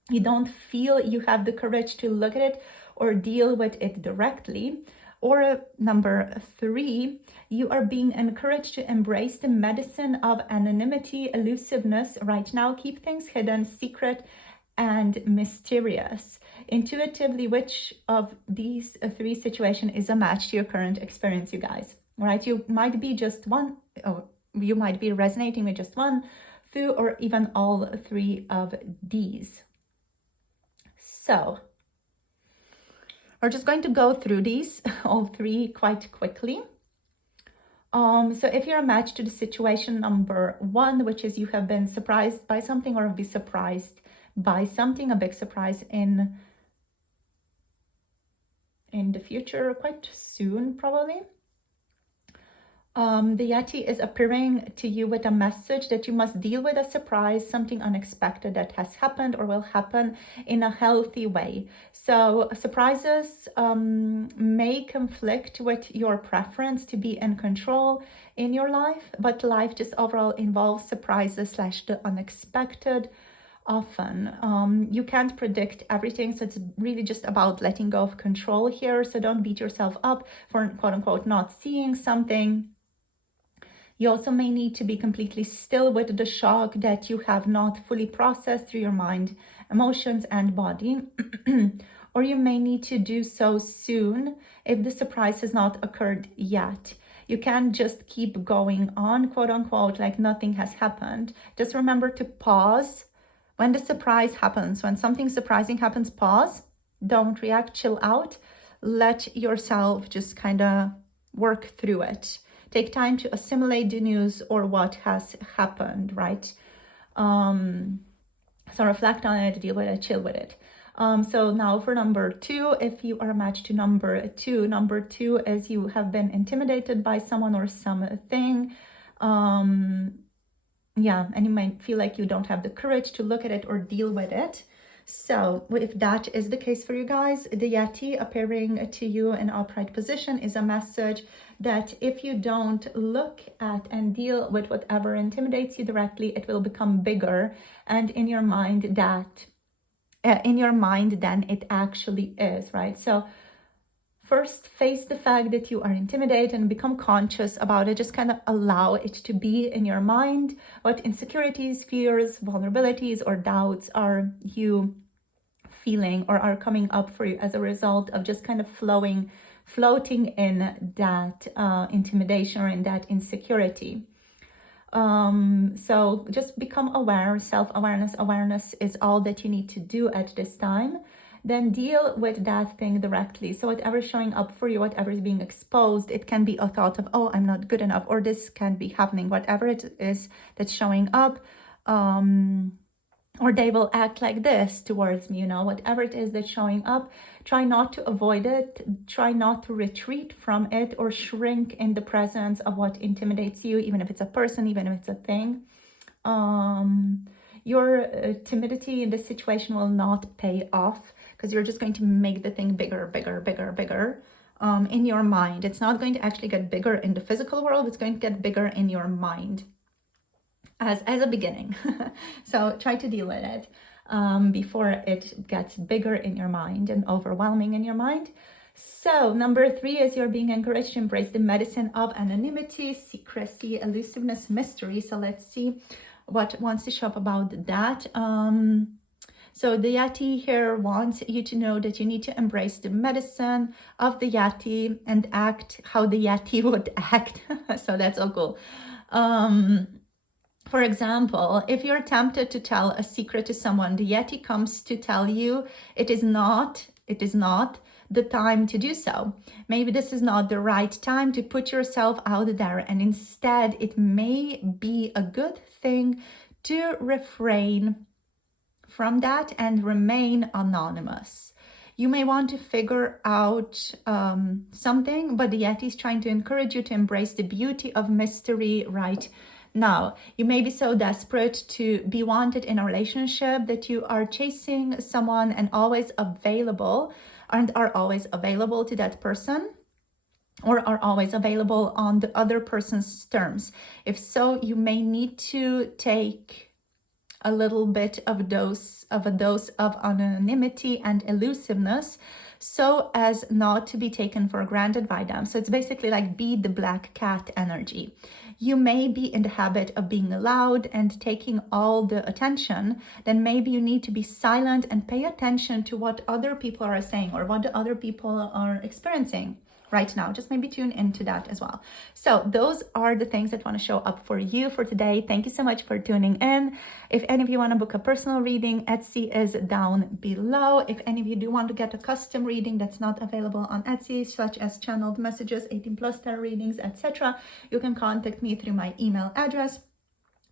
you don't feel you have the courage to look at it or deal with it directly. Or number 3, you are being encouraged to embrace the medicine of anonymity, elusiveness right now. Keep things hidden, secret, and mysterious. Intuitively, which of these three situations is a match to your current experience, you guys? Right? You might be just one, or you might be resonating with just one, two, or even all three of these. So we're just going to go through these all three quite quickly. So if you're a match to the situation number one, which is you have been surprised by something or be surprised by something, a big surprise in the future, quite soon probably. The Yeti is appearing to you with a message that you must deal with a surprise, something unexpected that has happened or will happen in a healthy way. So surprises may conflict with your preference to be in control in your life, but life just overall involves surprises / the unexpected. Often you can't predict everything, so it's really just about letting go of control here. So don't beat yourself up for quote unquote not seeing something. You also may need to be completely still with the shock that you have not fully processed through your mind, emotions, and body. Or you may need to do so soon if the surprise has not occurred yet. You can't just keep going on, quote unquote, like nothing has happened. Just remember to pause when the surprise happens. When something surprising happens, pause. Don't react, chill out. Let yourself just kind of work through it. Take time to assimilate the news or what has happened, right? So reflect on it, deal with it, chill with it. So now for number two, if you are matched to number two is you have been intimidated by someone or something. Yeah, and you might feel like you don't have the courage to look at it or deal with it. So if that is the case for you guys, the Yeti appearing to you in upright position is a message that if you don't look at and deal with whatever intimidates you directly, it will become bigger and in your mind than it actually is, right? So first, face the fact that you are intimidated and become conscious about it. Just kind of allow it to be in your mind. What insecurities, fears, vulnerabilities, or doubts are you feeling or are coming up for you as a result of just kind of floating in that intimidation or in that insecurity. So just become aware. Awareness is all that you need to do at this time. Then deal with that thing directly. So whatever is showing up for you, whatever is being exposed, it can be a thought of, oh, I'm not good enough, or this can be happening, whatever it is that's showing up, or they will act like this towards me, whatever it is that's showing up, try not to avoid it, try not to retreat from it or shrink in the presence of what intimidates you, even if it's a person, even if it's a thing. Your timidity in this situation will not pay off, because you're just going to make the thing bigger in your mind. It's not going to actually get bigger in the physical world. It's going to get bigger in your mind as a beginning. So try to deal with it before it gets bigger in your mind and overwhelming in your mind. So number three is you're being encouraged to embrace the medicine of anonymity, secrecy, elusiveness, mystery. So let's see what wants to show up about that. So the Yeti here wants you to know that you need to embrace the medicine of the Yeti and act how the Yeti would act. So that's all cool. For example, if you're tempted to tell a secret to someone, the Yeti comes to tell you it is not the time to do so. Maybe this is not the right time to put yourself out there, and instead it may be a good thing to refrain from that and remain anonymous. You may want to figure out something, but the Yeti is trying to encourage you to embrace the beauty of mystery right now. You may be so desperate to be wanted in a relationship that you are chasing someone and are always available to that person, or are always available on the other person's terms. If so, you may need to take a little bit of a dose of anonymity and elusiveness so as not to be taken for granted by them. So it's basically like be the black cat energy. You may be in the habit of being loud and taking all the attention. Then maybe you need to be silent and pay attention to what other people are saying or what the other people are experiencing right now. Just maybe tune into that as well. So those are the things that want to show up for you for today. Thank you so much for tuning in. If any of you want to book a personal reading, Etsy is down below. If any of you do want to get a custom reading that's not available on Etsy, such as channeled messages, 18+ tarot readings, etc., you can contact me through my email address.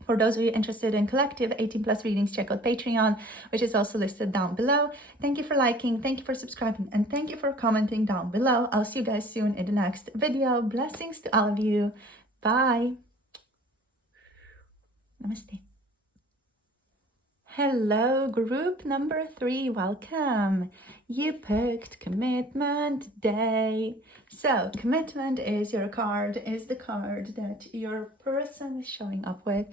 For those of you interested in collective 18+ readings, check out Patreon, which is also listed down below. Thank you for liking, thank you for subscribing, and thank you for commenting down below. I'll see you guys soon in the next video. Blessings to all of you. Bye. Namaste. Hello, group number 3. Welcome. You picked Commitment Day. So commitment is the card that your person is showing up with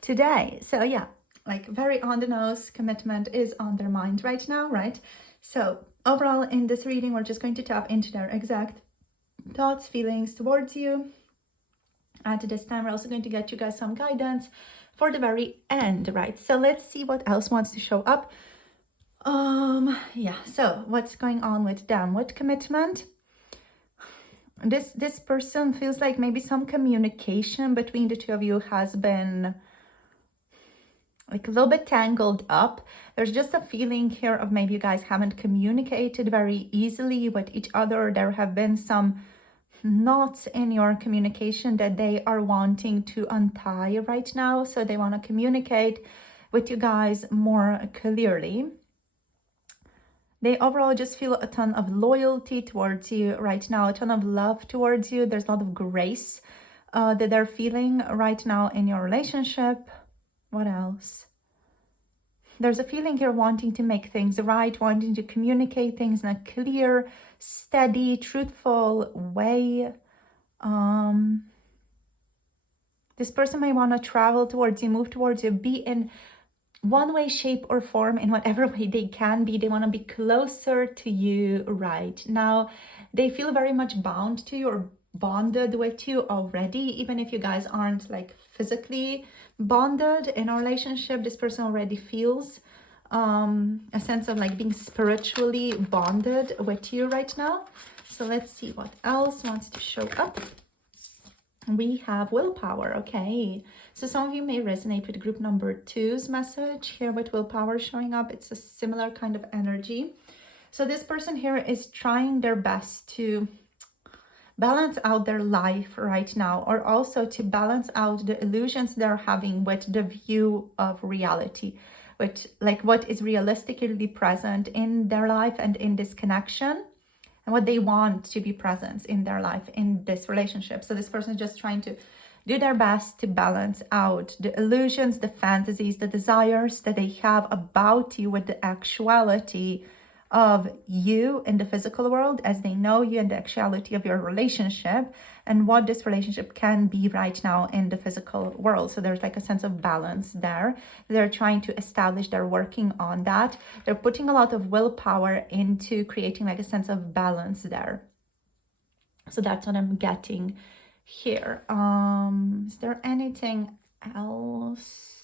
today. So yeah, like very on the nose, commitment is on their mind right now, right? So overall in this reading, we're just going to tap into their exact thoughts, feelings towards you. At this time, we're also going to get you guys some guidance for the very end, right? So let's see what else wants to show up. Yeah, so what's going on with them? With commitment, this person feels like maybe some communication between the two of you has been like a little bit tangled up. There's just a feeling here of maybe you guys haven't communicated very easily with each other. There have been some knots in your communication that they are wanting to untie right now. So they want to communicate with you guys more clearly. They overall just feel a ton of loyalty towards you right now, a ton of love towards you. There's a lot of grace that they're feeling right now in your relationship. What else? There's a feeling here wanting to make things right, wanting to communicate things in a clear, steady, truthful way. This person may want to travel towards you, move towards you, be in one way, shape, or form, in whatever way they can be. They want to be closer to you right now. They feel very much bound to you or bonded with you already, even if you guys aren't like physically bonded in a relationship. This person already feels a sense of like being spiritually bonded with you right now. So let's see what else wants to show up. We have willpower. Okay, so some of you may resonate with group number 2's message here with willpower showing up. It's a similar kind of energy. So this person here is trying their best to balance out their life right now, or also to balance out the illusions they're having with the view of reality, with like what is realistically present in their life and in this connection, and what they want to be present in their life in this relationship. So this person is just trying to do their best to balance out the illusions, the fantasies, the desires that they have about you with the actuality of you in the physical world, as they know you, and the actuality of your relationship and what this relationship can be right now in the physical world. So there's like a sense of balance there. They're trying to establish, they're working on that. They're putting a lot of willpower into creating like a sense of balance there. So that's what I'm getting here. Is there anything else?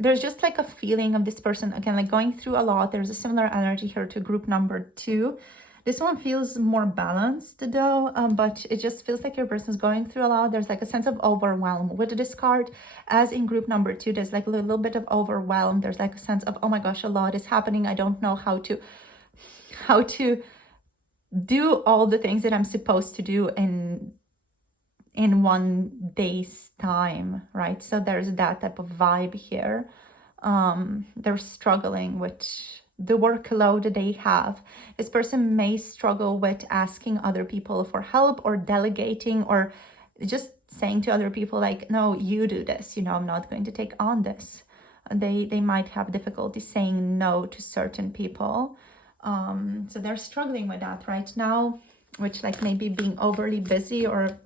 There's just like a feeling of this person, again, like going through a lot. There's a similar energy here to group number 2. This one feels more balanced though, but it just feels like your person is going through a lot. There's like a sense of overwhelm with this card. As in group number 2, there's like a little bit of overwhelm. There's like a sense of, oh my gosh, a lot is happening. I don't know how to do all the things that I'm supposed to do in one day's time, right? So there's that type of vibe here. They're struggling with the workload that they have. This person may struggle with asking other people for help, or delegating, or just saying to other people like, no, you do this, you know, I'm not going to take on this. They might have difficulty saying no to certain people. So they're struggling with that right now, which like maybe being overly busy or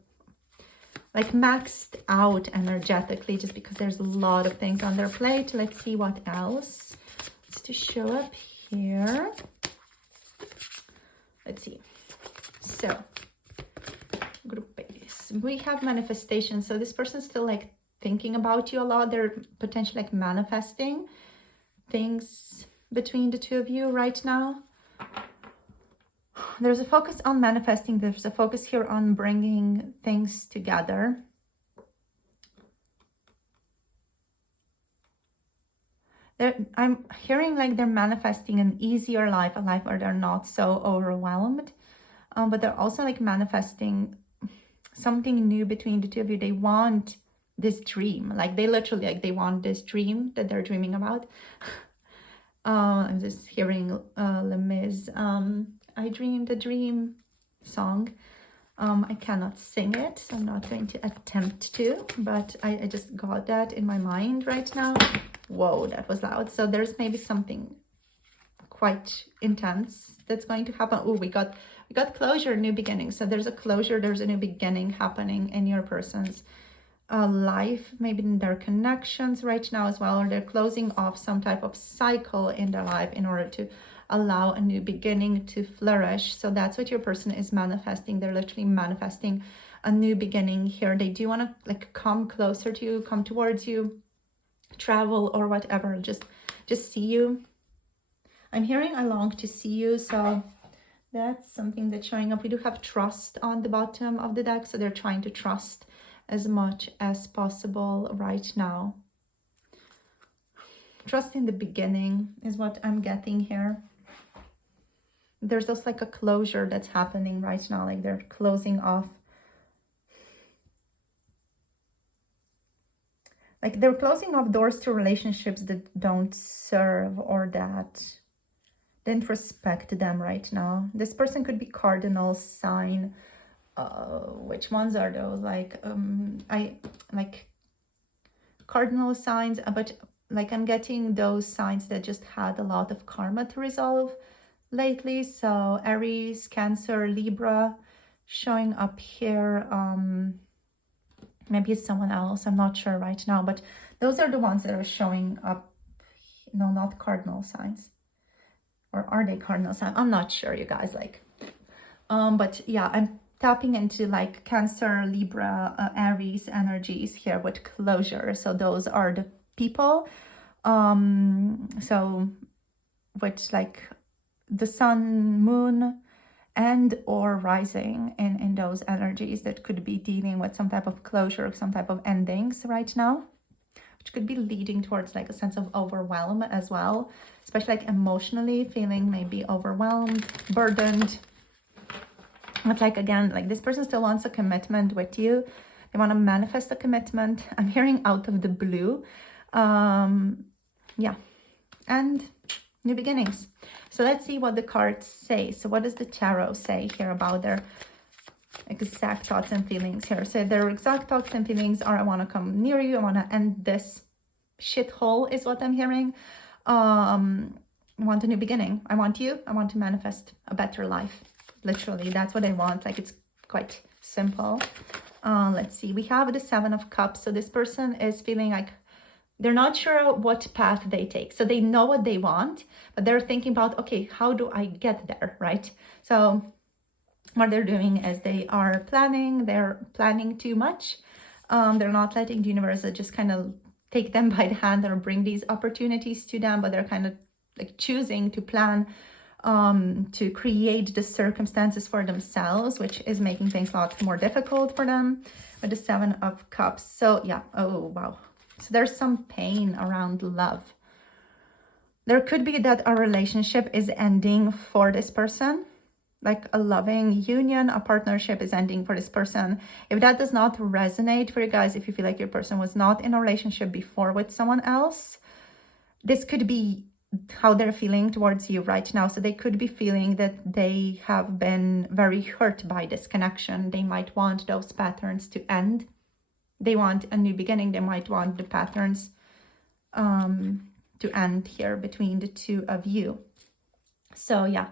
like maxed out energetically, just because there's a lot of things on their plate. Let's see what else is to show up here. Let's see. So, group base. We have manifestation. So this person's still like thinking about you a lot. They're potentially like manifesting things between the two of you right now. There's a focus on manifesting. There's a focus here on bringing things together. I'm hearing like they're manifesting an easier life, a life where they're not so overwhelmed. But they're also like manifesting something new between the two of you. They want this dream. Like they literally, like they want this dream that they're dreaming about. I'm just hearing Les Mis, I Dreamed a Dream song. I cannot sing it, so I'm not going to attempt to, but I just got that in my mind right now. Whoa, that was loud. So there's maybe something quite intense that's going to happen. Oh, we got closure, new beginning. So there's a closure, there's a new beginning happening in your person's life, maybe in their connections right now as well, or they're closing off some type of cycle in their life in order to allow a new beginning to flourish. So that's what your person is manifesting. They're literally manifesting a new beginning here. They do want to like come closer to you, come towards you, travel or whatever, just see you. I'm hearing I long to see you, so that's something that's showing up. We do have trust on the bottom of the deck, so they're trying to trust as much as possible right now. Trust in the beginning is what I'm getting here. There's just like a closure that's happening right now, like they're closing off. Like they're closing off doors to relationships that don't serve or that didn't respect them right now. This person could be cardinal sign. Which ones are those? Like I like cardinal signs, but like I'm getting those signs that just had a lot of karma to resolve lately. So Aries, Cancer, Libra showing up here. Maybe it's someone else, I'm not sure right now, but those are the ones that are showing up. No, not cardinal signs. Or are they cardinal signs? I'm not sure, you guys. Like but yeah, I'm tapping into like Cancer, Libra, Aries energies here with closure. So those are the people. So with like the sun, moon, and or rising in those energies that could be dealing with some type of closure, some type of endings right now, which could be leading towards like a sense of overwhelm as well, especially like emotionally feeling maybe overwhelmed, burdened. But like again, like this person still wants a commitment with you. They want to manifest a commitment. I'm hearing out of the blue. Yeah, and new beginnings. So let's see what the cards say. So what does the tarot say here about their exact thoughts and feelings here? So their exact thoughts and feelings are, I want to come near you. I want to end this shithole is what I'm hearing. I want a new beginning. I want you. I want to manifest a better life. Literally, that's what I want. Like it's quite simple. Let's see. We have the 7 of Cups. So this person is feeling like they're not sure what path they take. So they know what they want, but they're thinking about, okay, how do I get there, right? So what they're doing is they're planning too much. They're not letting the universe just kind of take them by the hand or bring these opportunities to them, but they're kind of like choosing to plan, to create the circumstances for themselves, which is making things a lot more difficult for them with the 7 of Cups. So yeah, oh wow. So there's some pain around love. There could be that a relationship is ending for this person, like a loving union, a partnership is ending for this person. If that does not resonate for you guys, if you feel like your person was not in a relationship before with someone else, this could be how they're feeling towards you right now. So they could be feeling that they have been very hurt by this connection. They might want those patterns to end. They want a new beginning. They might want the patterns to end here between the two of you. So yeah,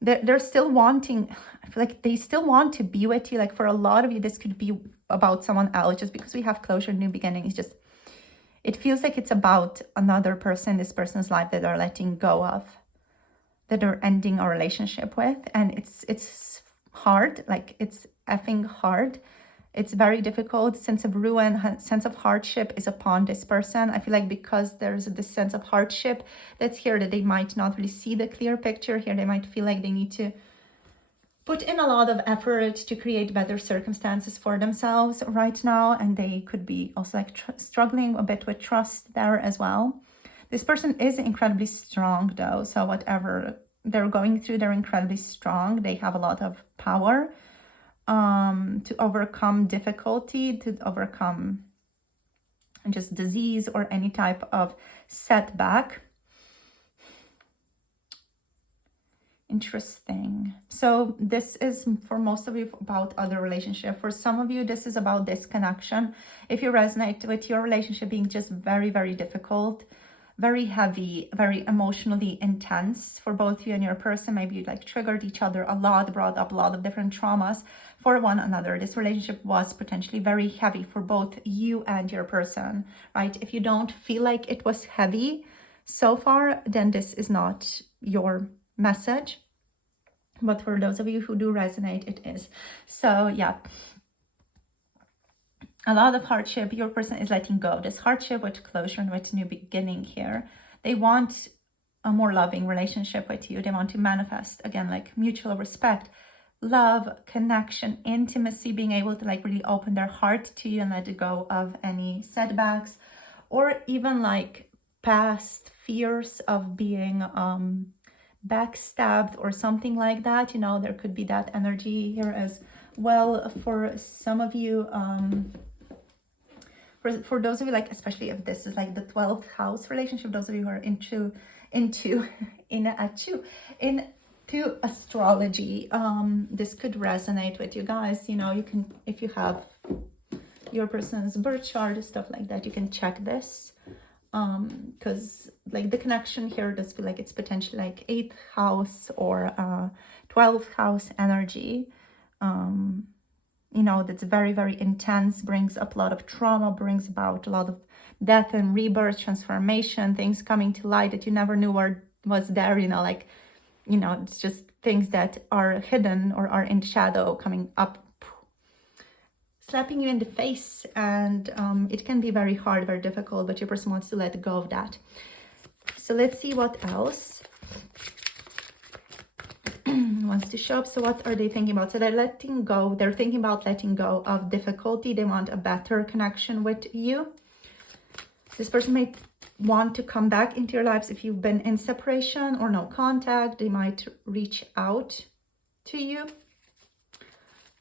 they're still wanting, I feel like they still want to be with you. Like for a lot of you, this could be about someone else, just because we have closure, new beginnings. Just, it feels like it's about another person, this person's life that are letting go of, that are ending a relationship with. And it's hard, like it's effing hard. It's very difficult. Sense of ruin, sense of hardship is upon this person. I feel like because there's this sense of hardship that's here, that they might not really see the clear picture here. They might feel like they need to put in a lot of effort to create better circumstances for themselves right now. And they could be also like struggling a bit with trust there as well. This person is incredibly strong though. So whatever they're going through, they're incredibly strong. They have a lot of power to overcome difficulty, to overcome just disease or any type of setback. Interesting. So this is for most of you about other relationship. For some of you, this is about disconnection. If you resonate with your relationship being just very, very difficult, very heavy, very emotionally intense for both you and your person, maybe you like triggered each other a lot, brought up a lot of different traumas for one another. This relationship was potentially very heavy for both you and your person, right? If you don't feel like it was heavy so far, then this is not your message. But for those of you who do resonate, it is. So yeah, a lot of hardship. Your person is letting go of this hardship with closure and with new beginning here. They want a more loving relationship with you. They want to manifest, again, like mutual respect, love, connection, intimacy, being able to like really open their heart to you and let go of any setbacks, or even like past fears of being backstabbed or something like that. You know, there could be that energy here as well for some of you. For those of you, like, especially if this is like the 12th house relationship, those of you who are into astrology, this could resonate with you guys. You know, you can, if you have your person's birth chart, stuff like that, you can check this, because like the connection here does feel like it's potentially like 8th house or 12th house energy. You know, that's very, very intense, brings up a lot of trauma, brings about a lot of death and rebirth, transformation, things coming to light that you never knew was there, you know, like, you know, it's just things that are hidden or are in shadow coming up, slapping you in the face. And it can be very hard, very difficult, but your person wants to let go of that. So let's see what else wants to show up. So what are they thinking about? So they're letting go. They're thinking about letting go of difficulty. They want a better connection with you. This person may want to come back into your lives if you've been in separation or no contact. They might reach out to you.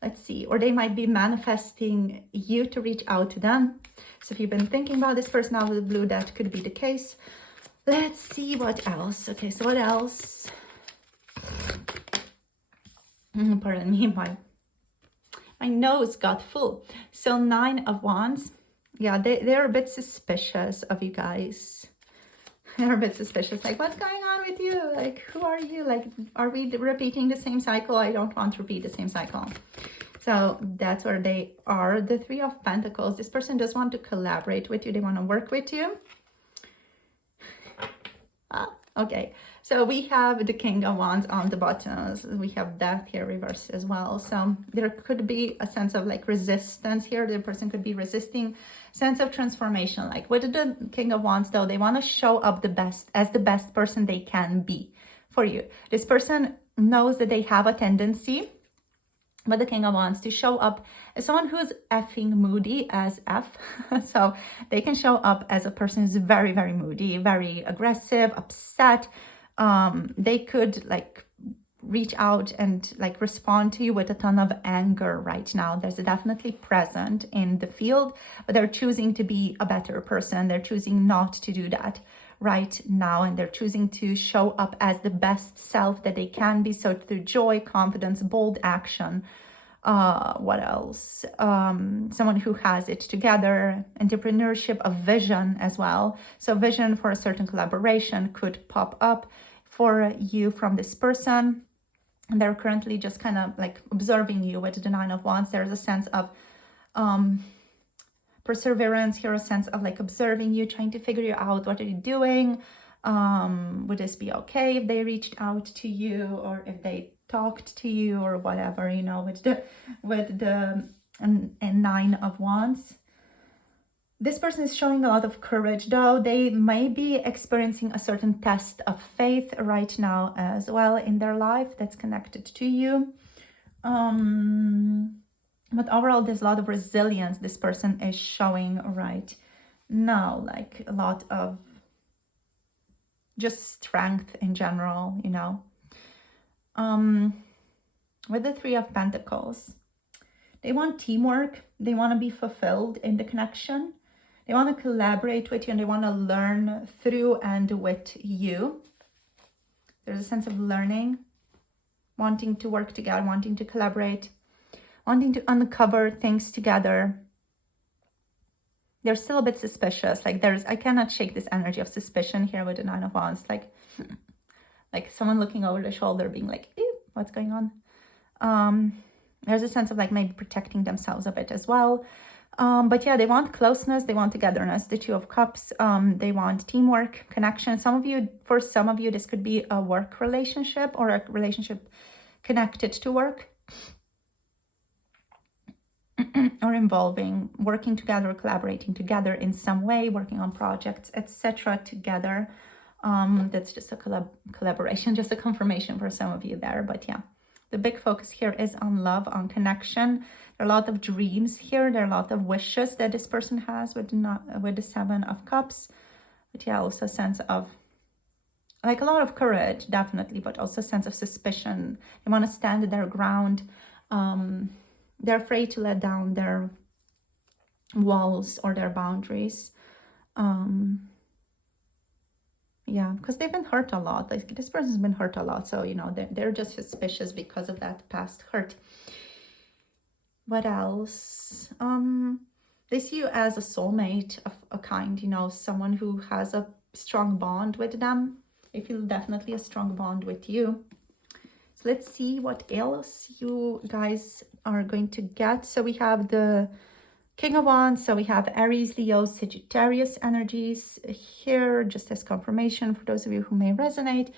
Let's see. Or they might be manifesting you to reach out to them. So if you've been thinking about this person out of the blue, that could be the case. Let's see what else. Okay, so what else? Pardon me, my nose got full. So 9 of Wands. Yeah, they're a bit suspicious of you guys. They're a bit suspicious. Like, what's going on with you? Like, who are you? Like, are we repeating the same cycle? I don't want to repeat the same cycle. So that's where they are. The 3 of Pentacles. This person does want to collaborate with you. They want to work with you. Okay, so we have the King of Wands on the bottom. We have Death here reversed as well. So there could be a sense of like resistance here. The person could be resisting sense of transformation. Like with the King of Wands though, they want to show up the best person they can be for you. This person knows that they have a tendency, but the King of Wands, to show up as someone who's effing moody as F. So they can show up as a person who's very, very moody, very aggressive, upset. They could like reach out and like respond to you with a ton of anger right now. There's definitely present in the field, but they're choosing to be a better person. They're choosing not to do that right now, and they're choosing to show up as the best self that they can be. So through joy, confidence, bold action. What else? Someone who has it together, entrepreneurship, a vision as well. So vision for a certain collaboration could pop up for you from this person. And they're currently just kind of like observing you with the Nine of Wands. There's a sense of perseverance here, a sense of like observing you, trying to figure you out. What are you doing? Would this be okay if they reached out to you, or if they talked to you, or whatever, you know, with the Nine of Wands. This person is showing a lot of courage, though they may be experiencing a certain test of faith right now as well in their life that's connected to you. But overall, there's a lot of resilience this person is showing right now, like a lot of just strength in general, you know. With the Three of Pentacles, they want teamwork, they want to be fulfilled in the connection, they want to collaborate with you, and they want to learn through and with you. There's a sense of learning, wanting to work together, wanting to collaborate, wanting to uncover things together. They're still a bit suspicious. Like I cannot shake this energy of suspicion here with the Nine of Wands. Like someone looking over the shoulder being like, ew, what's going on? There's a sense of like maybe protecting themselves a bit as well. But yeah, they want closeness, they want togetherness. The Two of Cups, they want teamwork, connection. For some of you, this could be a work relationship or a relationship connected to work. Or involving working together, collaborating together in some way, working on projects, etc. together. That's just a collaboration, just a confirmation for some of you there. But yeah, the big focus here is on love, on connection. There are a lot of dreams here. There are a lot of wishes that this person has with the Seven of Cups. But yeah, also a sense of like a lot of courage, definitely, but also a sense of suspicion. They want to stand their ground. They're afraid to let down their walls or their boundaries. Yeah, because they've been hurt a lot. Like this person's been hurt a lot. So, you know, they're just suspicious because of that past hurt. What else? They see you as a soulmate of a kind, you know, someone who has a strong bond with them. They feel definitely a strong bond with you. Let's see what else you guys are going to get. So we have the King of Wands. So we have Aries, Leo, Sagittarius energies here, just as confirmation for those of you who may resonate.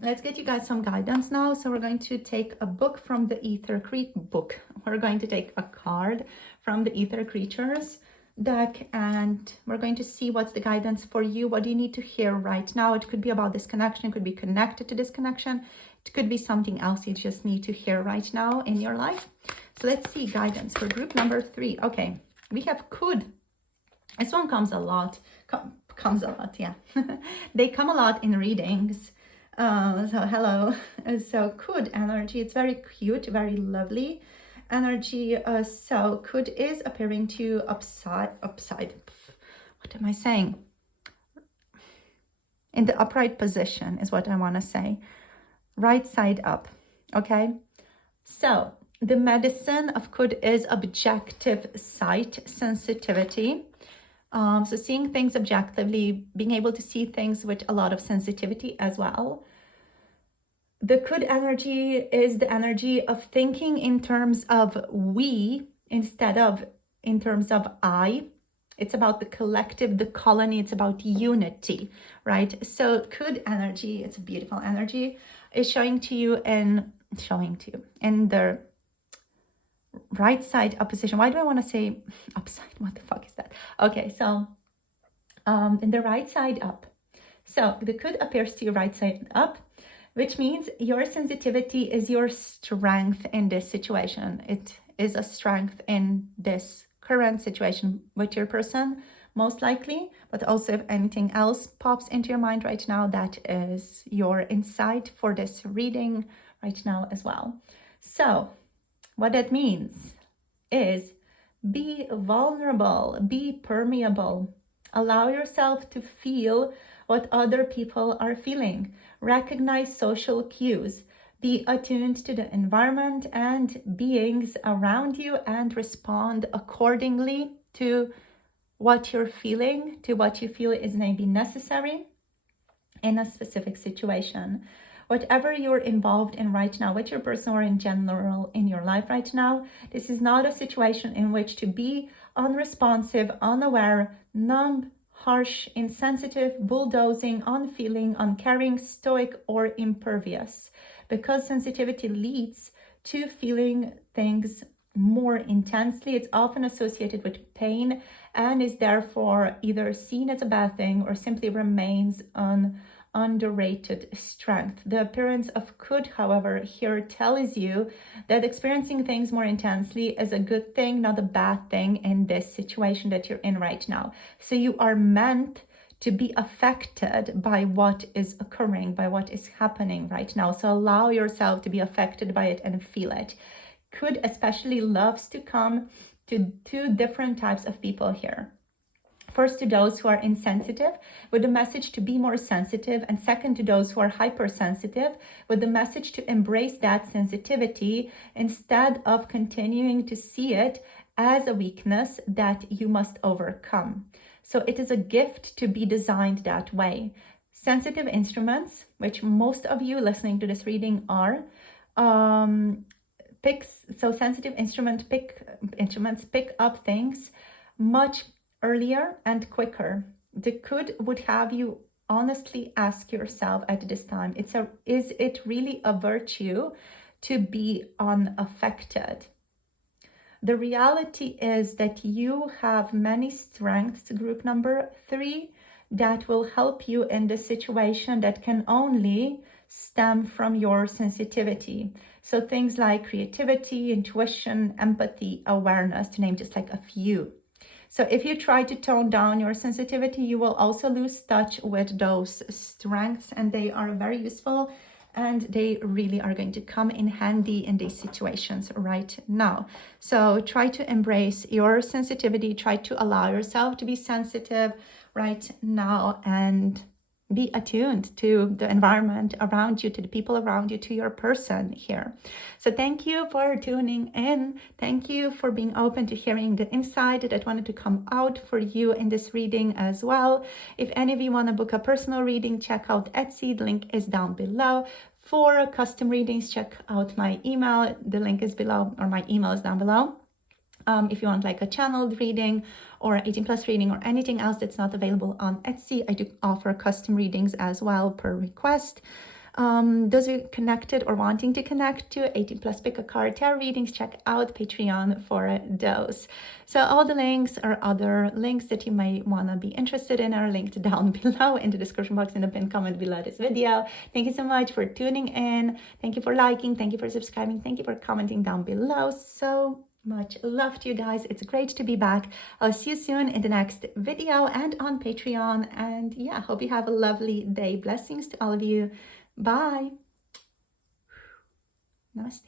Let's get you guys some guidance now. So we're going to take a book from the Ether book. We're going to take a card from the Ether Creatures deck, and we're going to see what's the guidance for you. What do you need to hear right now? It could be about this connection. It could be connected to this connection. It could be something else you just need to hear right now in your life. So let's see guidance for group number 3. Okay, we have could. This one comes a lot. Comes a lot, yeah. They come a lot in readings. So hello. So could energy. It's very cute, very lovely energy. So could is appearing to upside. What am I saying? In the upright position is what I want to say. Right side up. Okay. So the medicine of could is objective sight sensitivity. So seeing things objectively, being able to see things with a lot of sensitivity as well. The could energy is the energy of thinking in terms of we instead of in terms of I. It's about the collective, the colony. It's about unity, right? So could energy, it's a beautiful energy, is showing to you in the right side up position. Why do I want to say upside? What the fuck is that? Okay, so in the right side up. So the could appears to you right side up, which means your sensitivity is your strength in this situation. It is a strength in this current situation with your person, most likely, but also if anything else pops into your mind right now, that is your insight for this reading right now as well. So what that means is be vulnerable, be permeable, allow yourself to feel what other people are feeling, recognize social cues, be attuned to the environment and beings around you and respond accordingly to what you're feeling, to what you feel is maybe necessary in a specific situation. whatever you're involved in right now, with your person or in general in your life right now, this is not a situation in which to be unresponsive, unaware, numb, harsh, insensitive, bulldozing, unfeeling, uncaring, stoic, or impervious. Because sensitivity leads to feeling things more intensely, it's often associated with pain and is therefore either seen as a bad thing or simply remains an underrated strength. The appearance of could, however, here tells you that experiencing things more intensely is a good thing, not a bad thing in this situation that you're in right now. So you are meant to be affected by what is occurring, by what is happening right now. So allow yourself to be affected by it and feel it. Could especially loves to come to two different types of people here. First, to those who are insensitive, with the message to be more sensitive, and second, to those who are hypersensitive, with the message to embrace that sensitivity instead of continuing to see it as a weakness that you must overcome. So it is a gift to be designed that way. Sensitive instruments, which most of you listening to this reading are, sensitive instruments pick up things much earlier and quicker. The could would have you honestly ask yourself at this time, is it really a virtue to be unaffected? The reality is that you have many strengths, group number 3, that will help you in this situation that can only stem from your sensitivity. So things like creativity, intuition, empathy, awareness, to name just like a few. So if you try to tone down your sensitivity, you will also lose touch with those strengths, and they are very useful and they really are going to come in handy in these situations right now. So try to embrace your sensitivity, try to allow yourself to be sensitive right now, and be attuned to the environment around you, to the people around you, to your person here. So thank you for tuning in. Thank you for being open to hearing the insight that wanted to come out for you in this reading as well. If any of you want to book a personal reading, check out Etsy. The link is down below. For custom readings, check out my email. The link is below, or my email is down below. If you want like a channeled reading or 18+ reading or anything else that's not available on Etsy, I do offer custom readings as well per request. Those who are connected or wanting to connect to 18+ pick a card tarot readings, check out Patreon for those. So all the links or other links that you may want to be interested in are linked down below in the description box, in the pinned comment below this video. Thank you so much for tuning in. Thank you for liking. Thank you for subscribing. Thank you for commenting down below. So much love to you guys. It's great to be back. I'll see you soon in the next video and on Patreon. And yeah, hope you have a lovely day. Blessings to all of you. Bye. Namaste.